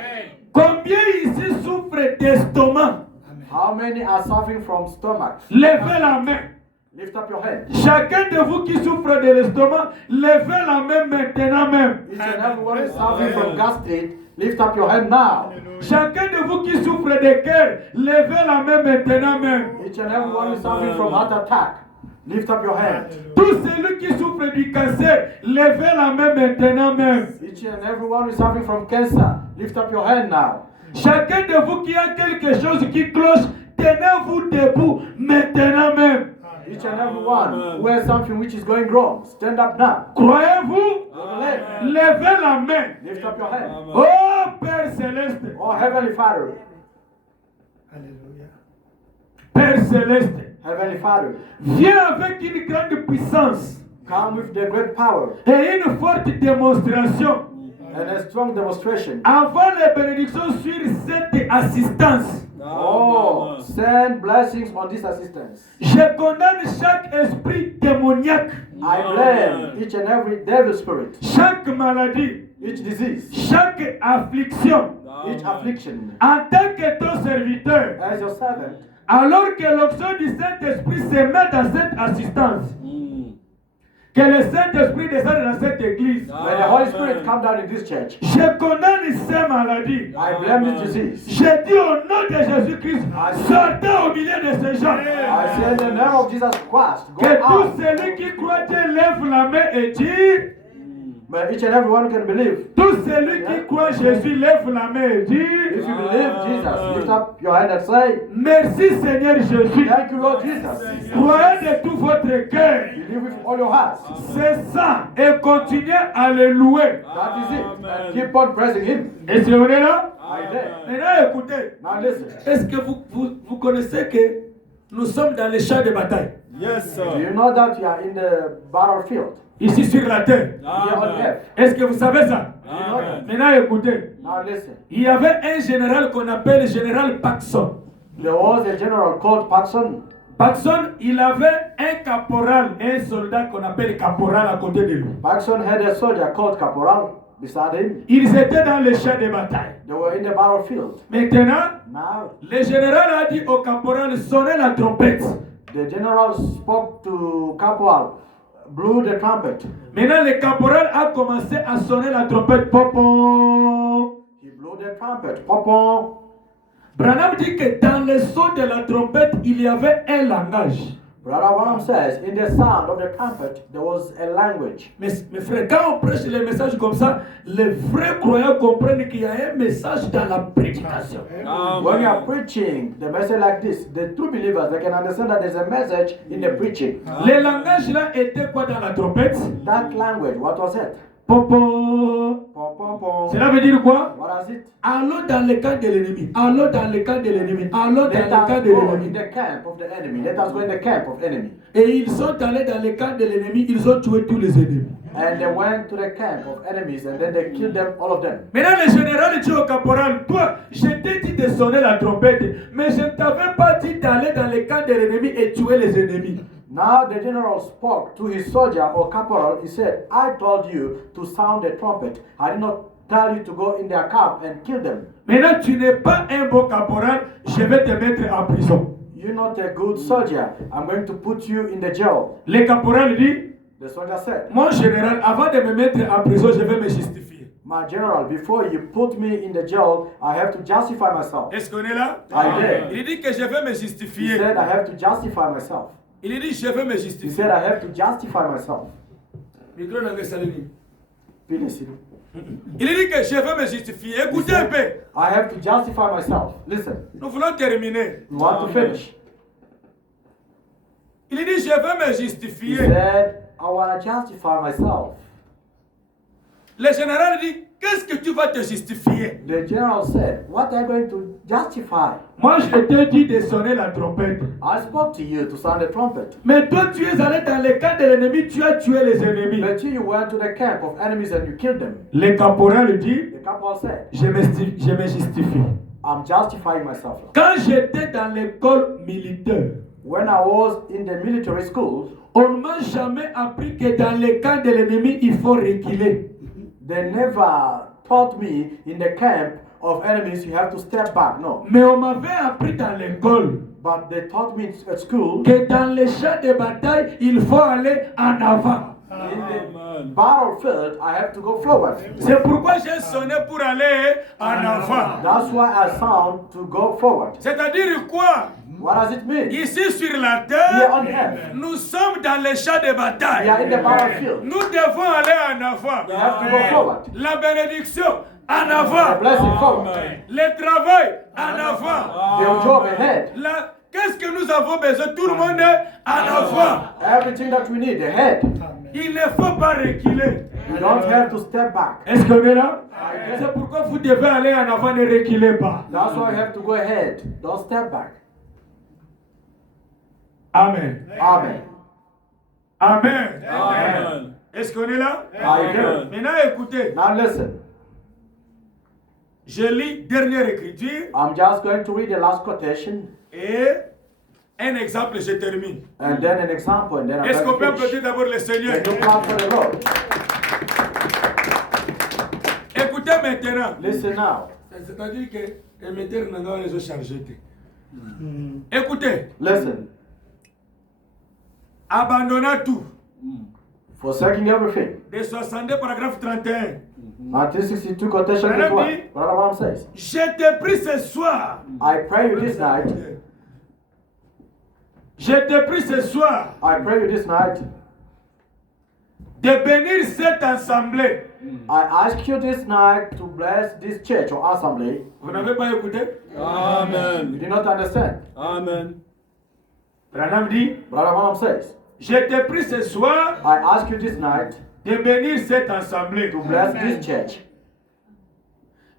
Combien ici souffrent d'estomac? How many are suffering from stomach? Levez la main. Lift up your hand. Chacun de vous qui souffre de l'estomac, levez la main maintenant même. Each and everyone is suffering from gastric. Lift up your hand now. Chacun de vous qui souffre de cœur, levez la main maintenant même. Each and everyone is suffering from heart attack. Lift up your hand. Tous celui qui souffre du cancer, levez la main maintenant même. Each and everyone is suffering from cancer. Lift up your hand now. Chacun de vous qui a quelque chose qui cloche, tenez-vous debout maintenant même. Each and everyone who has something which is going wrong, stand up now. Croyez-vous? Believe. Levez la main. Lift up your hand. Oh Père Céleste, Oh Heavenly Father, Hallelujah. Père Céleste, Heavenly Father, viens avec une grande puissance come with the great power et une forte démonstration. and a strong demonstration. Envoie les bénédictions sur cette assistance. Oh, send blessings on this assistance. Je condamne chaque esprit démoniaque, I blame each and every devil spirit, chaque maladie, each disease, chaque affliction. each affliction. En tant que ton serviteur, As your servant, alors que l'onction du Saint-Esprit se met dans cette assistance, que le Saint-Esprit descende dans cette église, when the Holy Spirit come down in this church, je condamne ces maladies. I blame this disease. Je dis au nom de Jésus-Christ, sortez au milieu de ces gens. I say in the name of Jesus Christ, go Que tout out. celui qui croit Dieu lève la main et dit, But each and everyone can believe. Tout celui qui croit Jésus lève la main et dit If you believe Jesus, lift up your hand and say, merci Seigneur Jésus. thank you, Lord Jesus. Croyez de tout votre cœur. Believe with all your heart. C'est ça. Et continuez à le louer. That is it. Amen. And keep on praising Him. Est-ce que vous êtes là? I dare. Maintenant écoutez. Now listen. Est-ce que vous connaissez que nous sommes dans les champs de bataille? Yes, Do sir. you know that you are in the battlefield? Ici sur la terre. Here on Amen. earth. Est-ce que vous savez ça? Amen. Maintenant écoutez. Now listen. Il y avait un général qu'on appelle le général Paxson. There was a general called Paxson. Paxson, il avait un caporal, un soldat qu'on appelle caporal à côté de lui. Paxson had a soldier called Caporal beside him. Ils étaient dans les champs de bataille. They were in the battlefield. Maintenant, Now, le général a dit au caporal, sonnez la trompette. the general spoke to Caporal, blew the trumpet. Maintenant, le caporal a commencé à sonner la trompette. Popon. He blew the trumpet. Popon. Branham dit que dans le son de la trompette, il y avait un langage. Brother Branham says, in the sound of the trumpet, there was a language. Mais mes frères, quand on prêche les messages comme ça, les vrais croyants comprennent qu'il y a un message dans la prédication. When you are Amen. preaching the message like this, the true believers, they can understand that there's a message in the preaching. Le langage là était quoi dans la trompette? That language, what was it? Popon. Pom, pom, pom. Cela veut dire quoi? What was it? Allons dans le camp de l'ennemi. Allons dans le camp de l'ennemi. Allons dans Let le camp us de go in l'ennemi. the camp of the enemy. Let us go in the camp of enemy. Et ils sont allés dans le camp de l'ennemi. Ils ont tué tous les ennemis. And they went to the camp of enemies and then they killed them, all of them. Maintenant, le général dit au caporal, toi, je t'ai dit de sonner la trompette, mais je ne t'avais pas dit d'aller dans le camp de l'ennemi et tuer les ennemis. Now the general spoke to his soldier or caporal. He said, I told you to sound the trumpet. I did not tell you to go in their camp and kill them. Maintenant, tu n'es pas un bon caporal, je vais te mettre en prison. You're not a good soldier. I'm going to put you in the jail. Le caporal dit, The soldier said, mon général, avant de me mettre en prison, je vais me justifier. my general, before you put me in the jail, I have to justify myself. Est-ce qu'on est là? I did. Il dit que je vais me He justifier. said, I have to justify myself. Il dit, je vais me He justifier. said, I have to justify myself. Micro n'a pas salué. Finish it. Il dit que je vais me justifier. Écoutez un peu. I have to justify myself. Listen, Nous voulons terminer. we want to finish. Il dit, je vais me He justifier. said, I want to justify myself. Le général dit, qu'est-ce que tu vas te justifier? The general said, what are you going to justify? Moi, je t'ai dit de sonner la trompette. I spoke to you to sound the trumpet. Mais toi, tu es allé dans le camp de l'ennemi, tu as tué les ennemis. But you went to the camp of enemies and you killed them. Le caporal dit, The caporal said, je me justifie. I'm justifying myself. Quand j'étais dans l'école militaire, When I was in the military school, on ne m'a jamais appris que dans le camp de l'ennemi, il faut reculer. they never taught me in the camp of enemies you have to step back. No. Mais on m'avait appris dans l'école But they taught me at school que dans les champs de bataille, il faut aller en avant. in the Amen. battlefield I have to go forward. C'est pourquoi j'ai sonné pour aller en avant. That's why I sound to go forward. C'est-à-dire quoi? What does it mean? Ici sur la Here terre, on earth, nous sommes dans les champs de we bataille. are in the battlefield. Nous devons aller en avant. We have to go forward. La bénédiction en The avant. blessing forward. Amen. Le travail en avant. The job ahead. Qu'est-ce que nous avons besoin? Tout le monde est en avant. Everything that we need ahead. Il ne faut pas reculer. You don't have to step back. Est-ce qu'on est là? C'est pourquoi vous devez aller en avant, ne reculez pas. That's why you have to go ahead. Don't step back. Amen. Amen. Amen. Amen. Est-ce qu'on est là? I hear. Maintenant écoutez, Now listen. je lis dernière écriture I'm just going to read the last quotation et un exemple, je termine. and then an example and then I'm Est-ce qu'on peut going to applaudir finish. d'abord le Seigneur? Can you clap for the Lord? Écoutez maintenant. Listen now. C'est-à-dire que l'émetteur n'a pas les chargé. Écoutez, Listen. abandonnant tout. Forsaking everything. De 62 paragraphe 31. 1962 quotation is Madame what? dit- Brother Abraham says. Je te prie ce soir. I pray you this night. Je te prie ce soir I pray you this night de bénir cette assemblée. I ask you this night to bless this church or assembly. Vous n'avez pas écouté? You Amen. did not understand. Amen. Branham dit, Brother Branham says, je te prie ce soir I ask you this night de bénir cette assemblée. to bless this church.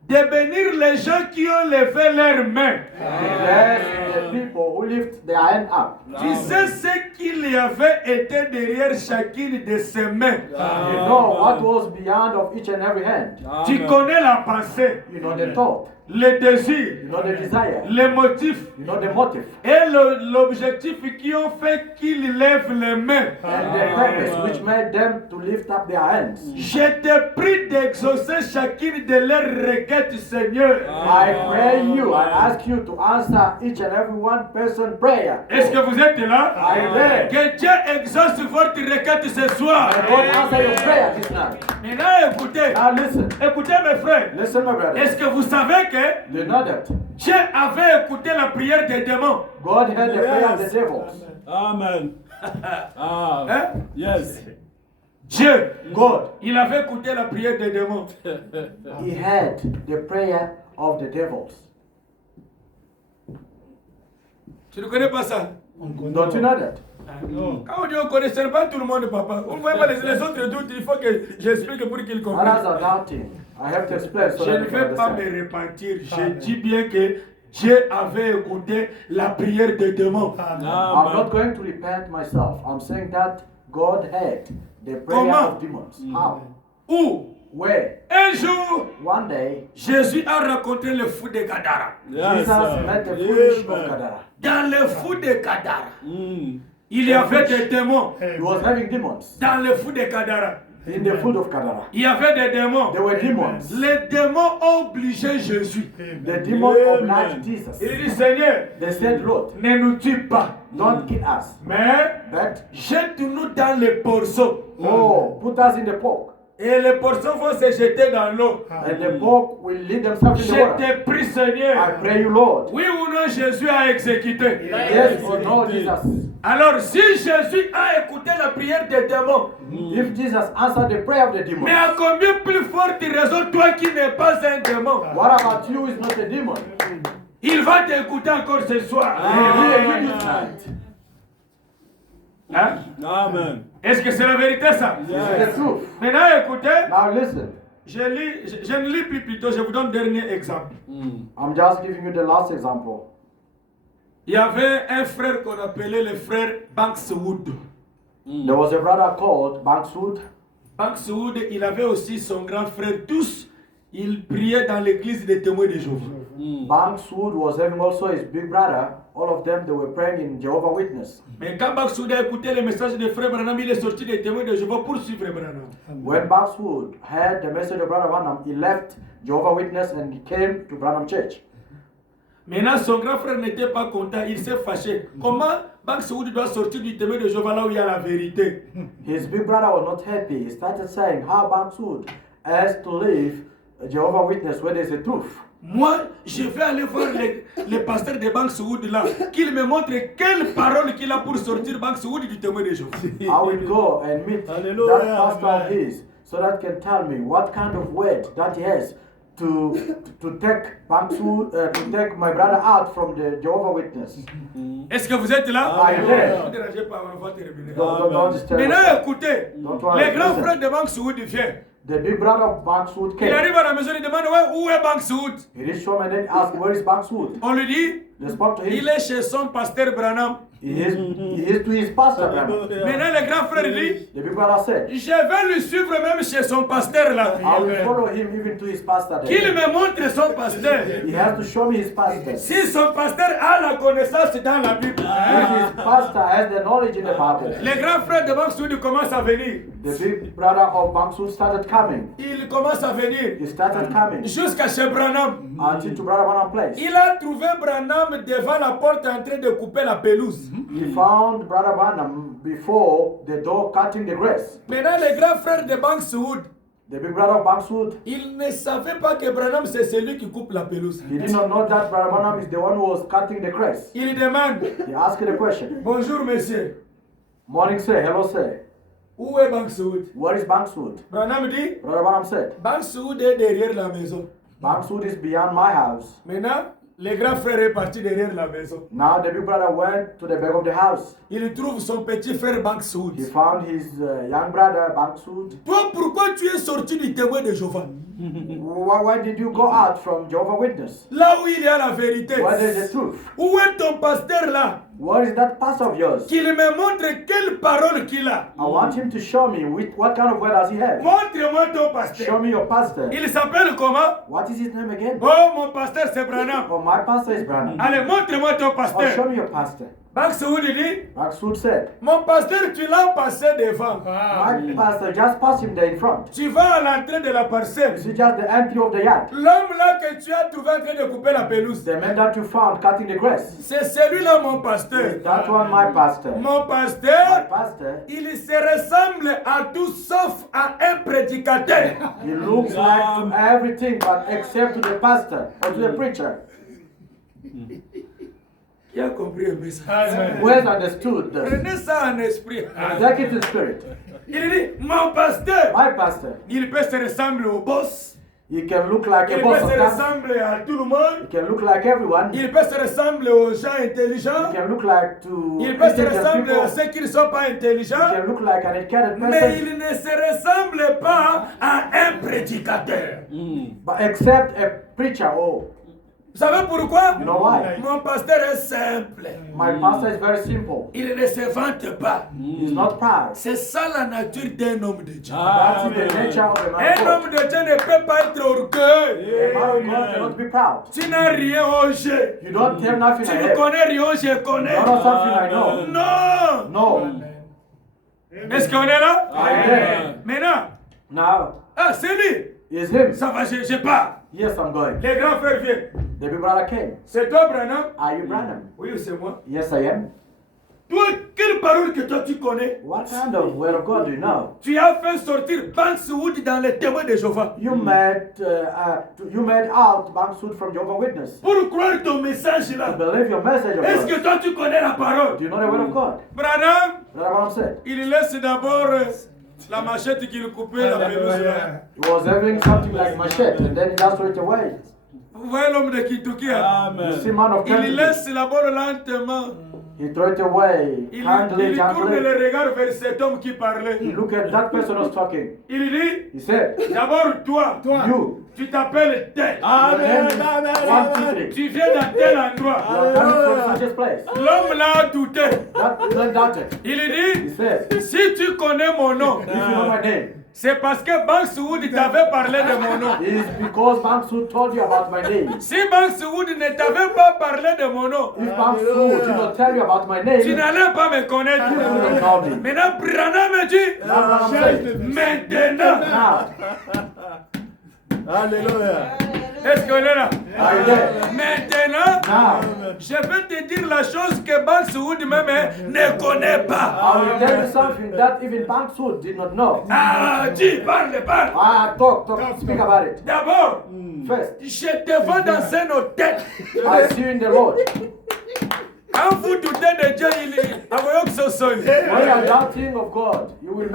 De bénir les gens qui ont levé leurs mains. To bless the people who lift their hand up. Tu sais ce qu'il y avait été derrière chacune de ces mains. You know what was beyond of each and every hand. Tu connais la pensée, You know the thought. le désir, You know the desire. les motifs You know the motive. et l'objectif qui ont fait qu'ils lèvent les mains. And the purpose which made them to lift up their hands. Je te prie d'exaucer chacune de leurs requêtes, Seigneur. I pray you, I ask you to answer each and every one person prayer. Est-ce que vous êtes là? Amen. Que Dieu exauce votre requête ce soir. And God answer your prayer this night. Maintenant, écoutez. Now listen. Écoutez, mes frères. Listen, my brother. Est-ce que vous savez que You know that Dieu avait écouté la prière des démons? God heard the prayer of the Yes. devils. Amen. Ah. Hein? Yes. Dieu, God, il avait écouté la prière des démons. He heard the prayer of the devils. Tu ne connais pas ça? Don't you know that? Quand on dit on ne connaissait pas tout le monde, papa. Vous voyez pas les autres doutent, il faut que j'explique pour qu'ils comprennent. Others are doubting. I have to explain so Je that ne you can vais pas me understand. repentir. Je dis bien que Dieu avait écouté la prière des démons. I'm Amen. not going to repent myself. I'm saying that God heard the prayer Comment? of demons. How? Où? Where? Un jour, One day, Jésus a rencontré le fou de Gadara. Yes. Jesus met the foolish of Amen. Gadara. Dans le fou de Gadara, Mm. il y avait des démons. He was having demons. Dans le fou de Gadara, In the foot of Gadara. il y avait des démons. There were demons. Les démons ont obligé Jésus. The demon obliged Jesus. Il dit, Seigneur, They said, Lord, ne nous tue pas, don't kill us, mais but jette-nous dans les porceaux. put us in the pork. Et les porceaux vont se jeter dans l'eau. And the pork will lead themselves in Je the water. te prie, I Seigneur. pray you, Lord. Oui ou non, Jésus a exécuté. Yes or no, Jesus. Alors, si Jésus a écouté la prière des démons, If Jesus answered the prayer of the demon, mais à combien plus forte raison, toi qui n'es pas un démon, what about you is not a demon? il va t'écouter encore ce soir. He will hear you this night. Hein? Amen. Est-ce que c'est la vérité ça? This is the truth. Maintenant, écoutez, Now listen. je ne lis plus plutôt, je vous donne un dernier exemple. Mm. I'm just giving you the last example. Il y avait un frère qu'on appelait le frère Bankswood. There was a brother called Bankswood. Bankswood, il avait aussi son grand frère. Tous, ils priaient dans l'église des témoins de Jéhovah. Bankswood was having also his big brother. All of them, they were praying in Jehovah's Witness. Mais quand Bankswood a écouté le message de frère Branham, il est sorti des témoins de Jéhovah pour suivre Branham. When Bankswood heard the message of Brother Branham, he left Jehovah's Witness and he came to Branham Church. Maintenant, son grand frère n'était pas content, il s'est fâché. Comment Bankswood doit sortir du témoin de Jéhovah là où il y a la vérité? His big brother was not happy. He started saying how Bankswood has to leave Jehovah's Witness where there's a truth. Moi, je vais aller voir le pasteur de Bankswood là, qu'il me montre quelle parole qu'il a pour sortir Bankswood du témoin de Jéhovah. I will go and meet Hallelujah, that pastor of amen. his so that can tell me what kind of word that he has to take Bankswood, to take my brother out from the Jehovah's Witness. Est-ce que vous êtes là? I am there. Ne dérangez pas, on va terminer. Don't disturb Maintenant, us. écoutez, Don't worry, le grand listen. frère de Bankswood vient. The big brother of Bankswood Il came. arrive à la maison, il demande ouais, où est Bankswood? He reached home and then asked, where is Bankswood? On lui dit, They spoke to him. il est chez son pasteur Branham. He is to his pastor. Branham. Maintenant, le grand frère dit, The big brother said, je vais lui suivre même chez son pasteur là. I will follow him even to his pastor Qu'il there. me montre son pasteur. He has to show me his pastor. Si son pasteur a la connaissance dans la Bible, If his pastor has the knowledge in the Bible. le grand frère de Bankswood commence à venir. The big brother of Bankswood started coming. Il commence à venir He started coming jusqu'à chez Branham. until to Brother Branham place. Il a trouvé Branham devant la porte en train de couper la pelouse. He found Brother Branham before the door cutting the grass. Maintenant, le grand frère de Bankswood, The big brother of Bankswood, il ne savait pas que Branham c'est celui qui coupe la pelouse. he did not know that Brother Branham is the one who was cutting the grass. Il demande, He asked the question. bonjour monsieur, Morning, sir. Hello, sir. Où est Bank Saoud? Where is Banksood? Branham dit, Brother Branham said, Bank Saoud est derrière la maison. Banksood is beyond my house. Maintenant, le grand frère est parti derrière la maison. Now the big brother went to the back of the house. Il trouve son petit frère Bank Saoud. He found his young brother Banksood. Toi, pourquoi tu es sorti du témoin de Jéhovah? Why did you go out from Jehovah's Witness? Là où il y a la vérité. Where there is the truth? Où est ton pasteur là? Where is that pastor of yours? Qu'il me montre quelle parole qu'il a. I want him to show me what kind of word does he have. Montre-moi ton Show pasteur. me your pastor. Il s'appelle comment? What is his name again? Oh, mon pasteur c'est Branham. Oh, my pastor is Branham. Allez, montre-moi ton Oh, show pasteur. me your pastor. Bank Saoud dit, Banksood said, mon pasteur, tu l'as passé devant. my pastor just passed him there in front. Tu vas à l'entrée de la You parcelle. see just the entry of the yard. L'homme là que tu as trouvé en train de couper la pelouse, The man that you found cutting the grass. c'est celui-là mon pasteur. That one, my pastor. Mon My pasteur, pastor, il se ressemble à tout sauf à un prédicateur. he looks like to everything but except to the pastor or to the preacher. Qui a compris un peu ça? Amen. Who has understood this? Prenez ça en esprit. Take it in spirit. Il dit, mon pasteur, My pastor, il peut se ressembler au boss. he can look like Il a peut boss se of camp. ressembler à tout le monde. He can look like everyone. He Il peut se ressembler aux gens intelligents. can look like to Il peut se intelligent ressembler à people. ceux qui ne sont pas He intelligents. can look like an educated Mais person. il ne se ressemble pas à un prédicateur. But except a preacher. Oh, Vous savez pourquoi? you know why? Mon pasteur est simple. My pastor is very simple. Il ne se vante pas. He's not proud. C'est ça la nature d'un homme de Dieu. That's the nature of a man Un of homme God. de Dieu ne peut pas être orgueilleux. A man of God cannot be proud. Tu n'as rien au jeu. You don't have nothing Tu I ne have. connais rien, je connais. You know something I know. Non. No. Est-ce qu'on est là? Amen. Maintenant, Now, ah, c'est lui. it's him. Ça va, je pars. Yes, I'm going. Les grands frères viennent. The big brother came. C'est toi, Branham? Are you Branham? Oui, c'est moi. Yes, I am. Toi, quelle parole que toi tu connais? What kind of word of God do you know? Tu as fait sortir Bank Saoud dans les témoins de Jéhovah. You made out Banksood from Jehovah's Witness. Pour croire ton message To là. believe your message of Est-ce God. que toi tu connais la parole? Do you know the word of God? Branham, Brother Branham said. il laisse d'abord la machette qu'il coupait la pelouse là. He was having something like machete and then he just threw it away. Vous voyez l'homme de Kentucky? hein? You see, Amen. man of Il Kentucky. laisse d'abord lentement. He threw it away. Il Kindly, tourne gently. le regard vers cet homme qui parlait. He looked at that person who's talking. Il dit, He said, d'abord toi, you, tu t'appelles tel. Amen. one, Amen. two, three. Tu viens dans tel endroit. You are coming from such a place. L'homme là a douté. That man doubted. Il He dit, said, si tu connais mon nom, if you know my name, c'est parce que Bank Saoud t'avait parlé de mon nom. it is because Banksood told you about my name. Si Bank Saoud ne t'avait pas parlé de mon nom, If Banksood did not tell you about my name, tu you n'allais pas me connaître. wouldn't know me. Maintenant, Branham me dit, That's what I'm saying. maintenant, Now, Hallelujah. est-ce qu'on est là? are you there? Maintenant, Now, je vais te dire la chose que Bank Saoud même ne connaît pas. I will tell you something that even Banksood did not know. Ah, dis, parle. Talk, speak about it. D'abord, First, je te vois dans un hôtel. I see you in the Lord. Quand vous doutez de Dieu, il est envoyé que ce soit. When you are doubting of God, he will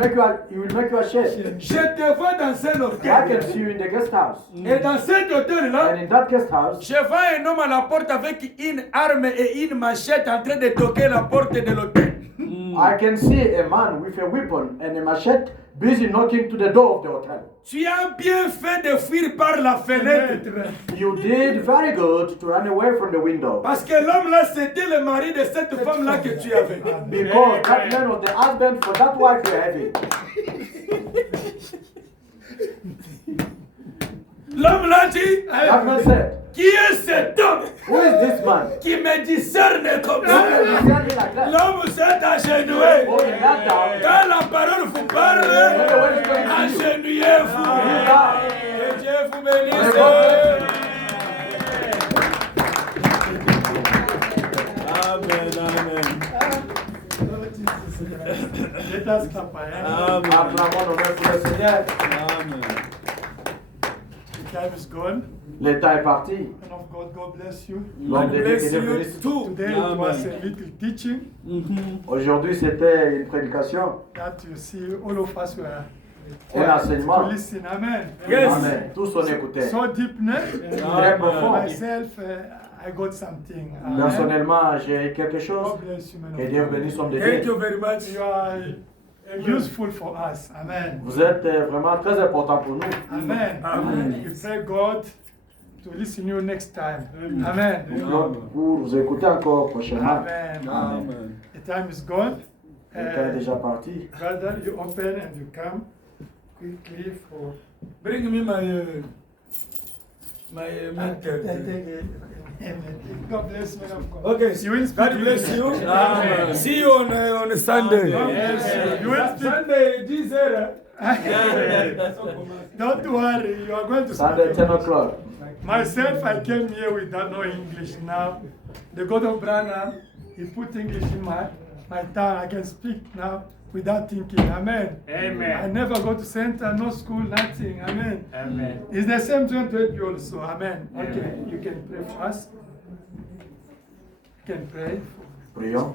make you ashamed. Je te vois dans un I hôtel. can see you in the guest house. Et dans cet hôtel-là, And in that guest house, je vois un homme à la porte avec une arme et une machette en train de toquer la porte de l'hôtel. I can see a man with a weapon and a machete busy knocking to the door of the hotel. Tu as bien fait de fuir par la fenêtre. You did very good to run away from the window. Parce que l'homme-là, c'était le mari de cette femme-là que tu avais. Because that man was the husband for that wife you're having. L'homme-là dit, That man said, qui est cet homme who is this man? qui me discerne comme How can ça? you tell me like that? L'homme s'est agenouillé. Oh, in that down. Quand la parole vous parle, agenouillez-vous. Que Dieu vous bénisse. Amen. Amen. Let us clap our hands. Amen. Acclamons le nom pour le Seigneur. Amen. The time is gone. Le temps est parti. Man of God. Lord God bless you. L'homme de Dieu bless qui est you venu. too. Today it was a little teaching Aujourd'hui, c'était une prédication, that you see all of us were un to enseignement. listen. Amen. Yes. Amen. Tous on écoutait. So deepness. Très profond. Myself, I got something. Amen. Personnellement, j'ai quelque chose. God bless you, man. Que of Dieu God. bénisse l'homme de Thank Dieu. you very much. You are useful for us. Amen. Vous êtes vraiment très important pour nous. Amen. Amen. We pray God to listen you next time. Amen. Pour vous écouter encore prochainement. Amen. Amen. The time is gone. Le temps est déjà parti. Brother, you open and you come quickly for. Bring me my mentor. God bless you, man of God. Okay, You will speak God bless English. you. Amen. See you on Sunday. Yes. You will speak. Sunday, this era. Don't worry, you are going to Sunday, 10 speak. o'clock. Myself, I came here without no English. Now, the God of Branham, He put English in my tongue. I can speak now without thinking. Amen. Amen. I never go to center, no school, nothing. Amen. Amen. It's the same to help you also. Amen. Okay, you can pray for us. You can pray. Prions.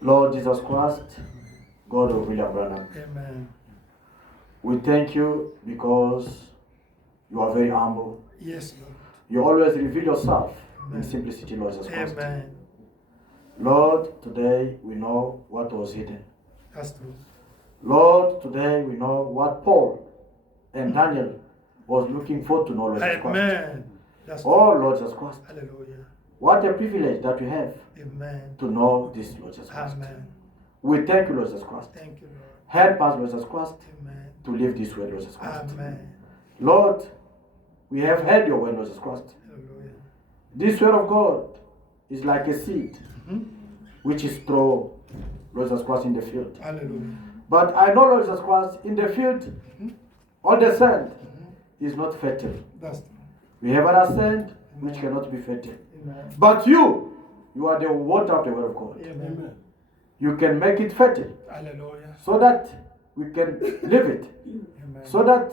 Lord Jesus Christ, God of William Branham, Amen. we thank you because you are very humble. Yes, Lord. You always reveal yourself in simplicity, Lord Jesus Christ. Amen. Lord, today we know what was hidden. That's true. Lord, today we know what Paul and Daniel was looking for to know, Lord Jesus Christ. Amen. That's true. Oh, Lord Jesus Christ, Hallelujah. what a privilege that we have Amen. to know this, Lord Jesus Christ. Amen. We thank you, Lord Jesus Christ. Thank you, Lord. Help us, Lord Jesus Christ, Amen. to live this way, Lord Jesus Christ. Amen. Lord, we have heard your word, Lord Jesus Christ. Hallelujah. This word of God is like a seed Mhm. which is thrown, Lord Jesus Christ, in the field. Hallelujah. But I know, Lord Jesus Christ, in the field, all the sand is not fertile. That's true. We have other sand which cannot be fertile. Amen. But you are the water of the word of God. Amen. You can make it fertile Hallelujah. so that we can live it, Amen. so that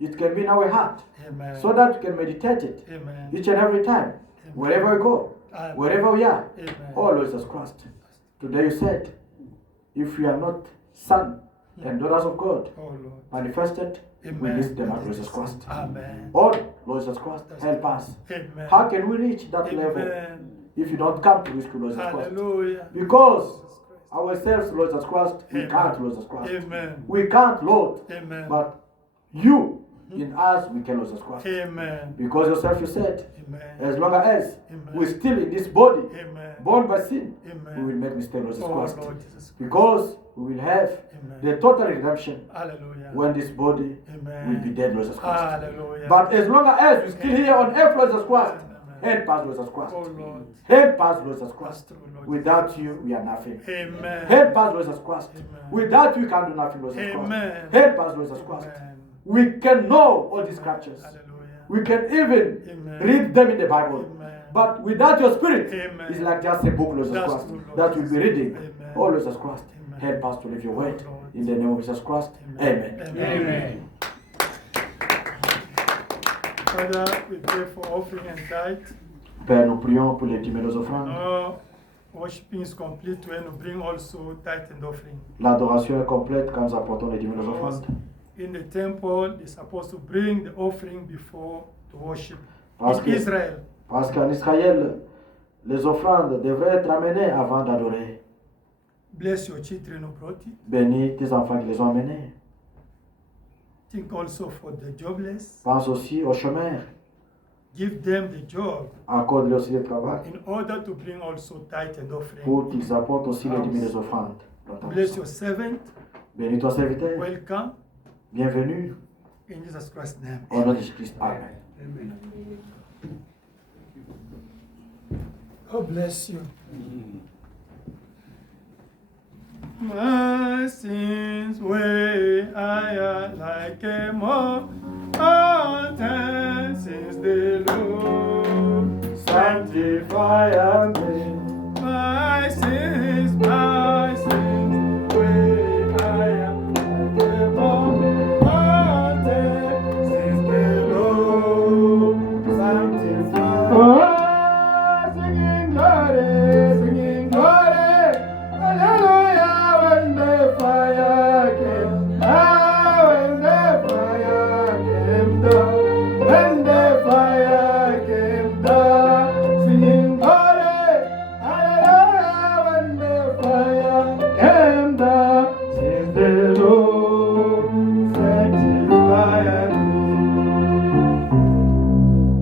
it can be in our heart, Amen. so that we can meditate it Amen. each and every time, wherever we go, Amen. wherever we are. Amen. Oh, Lord Jesus Christ, today you said, if we are not sons and daughters of God Oh, Lord. manifested, we Amen. miss them at Jesus Christ. Amen. Oh, Lord Jesus Christ, help us. Amen. How can we reach that level Amen. if you don't come to rescue Lord Jesus Christ? Hallelujah. Because ourselves, Lord Jesus Christ, we Amen. can't, Lord Jesus Christ. Amen. We can't, Lord. Amen. But you, in us, we can, Lord Jesus Christ. Amen. Because yourself, you said, Amen. as long as Amen. we're still in this body, Amen. born by sin, Amen. we will make mistakes, Lord Jesus Oh, Christ. Lord Jesus Christ. Because we will have Amen. the total redemption Hallelujah. when this body Amen. will be dead, Lord Jesus Christ. Hallelujah. But as long as we're still here on earth, Lord Jesus Christ, Amen. help us, Lord Jesus Christ. Oh, Lord. Help us, Lord Jesus That's Christ. true, Lord. Without you, we are nothing. Amen. Help us, Lord Jesus Christ. Amen. Without you, we can do nothing, Lord Jesus Christ. Amen. Help us, Lord Jesus Christ. Amen. We can know all these scriptures. Hallelujah. We can even Amen. read them in the Bible. Amen. But without your spirit, Amen. it's like just a book, Lord Jesus That's Christ, true, Lord that we'll be reading. Amen. Oh, Lord Jesus Christ, Amen. help us to live your word. Oh, Lord. In the name of Jesus Christ, amen. Amen. Father, we pray for offering and tithe. Père, nous prions pour les dîmes et les offrandes. No worshiping is complete when we bring also tithe and offering. L'adoration est complète quand nous apportons les dîmes et les offrandes. In the temple, they're supposed to bring the offering before to worship. Parce In que- Israel, Parce qu'en Israël, les offrandes devraient être amenées avant d'adorer. bless your children who brought it. Bénis tes enfants qui les ont amenés. Think also for the jobless. Pense aussi aux chômeurs. Give them the job Accorde-leur aussi le travail in order to bring also tithe and offering. pour qu'ils apportent aussi les dîmes et les offrandes. dans ta Bless maison. your servant. Bénis ton serviteur. Welcome Bienvenue. in Jesus Christ's name. Au nom de Jésus-Christ. Amen. God bless you. My sins weigh higher like a mountain since the Lord Sanctify me. my sins weigh higher like a mountain since the Lord Oh, singing glory, hallelujah, when the fire came down, when the fire came down, when the fire came down, singing glory, hallelujah, when the fire came down, since the Lord set his fire.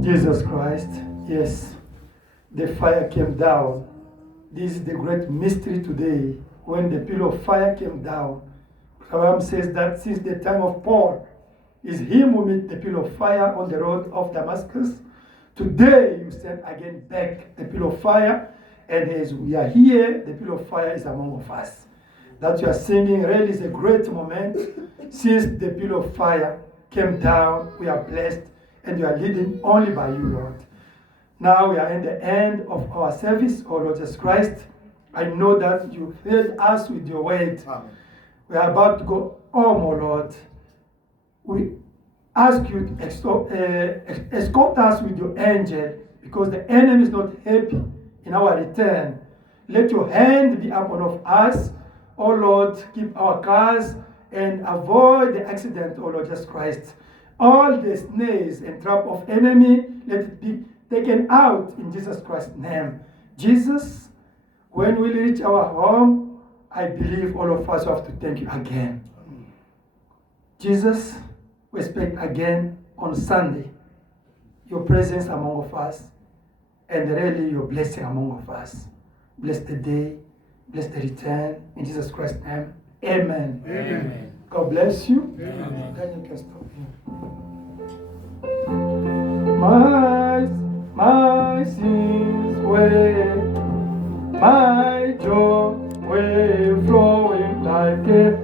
Jesus Christ, yes, the fire came down. This is the great mystery today. When the pillar of fire came down, Abraham says that since the time of Paul, is him who made the pillar of fire on the road of Damascus. Today you send again back the pillar of fire, and as we are here, the pillar of fire is among us. That you are singing really is a great moment. Since the pillar of fire came down, we are blessed, and you are leading only by you, Lord. Now we are in the end of our service, O Lord Jesus Christ. I know that you filled us with your word. Amen. We are about to go home, O Lord. We ask you to escort us with your angel, because the enemy is not happy in our return. Let your hand be upon of us, O Lord. Keep our cars and avoid the accident, O Lord Jesus Christ. All the snares and trap of enemy, let it be taken out in Jesus Christ's name. Jesus, when we reach our home, I believe all of us have to thank you again. Jesus, we expect again on Sunday your presence among of us, and really your blessing among of us. Bless the day, bless the return, in Jesus Christ's name. Amen. Amen. God bless you. Amen. Then you can stop here. My sins were, my joy were flowing like a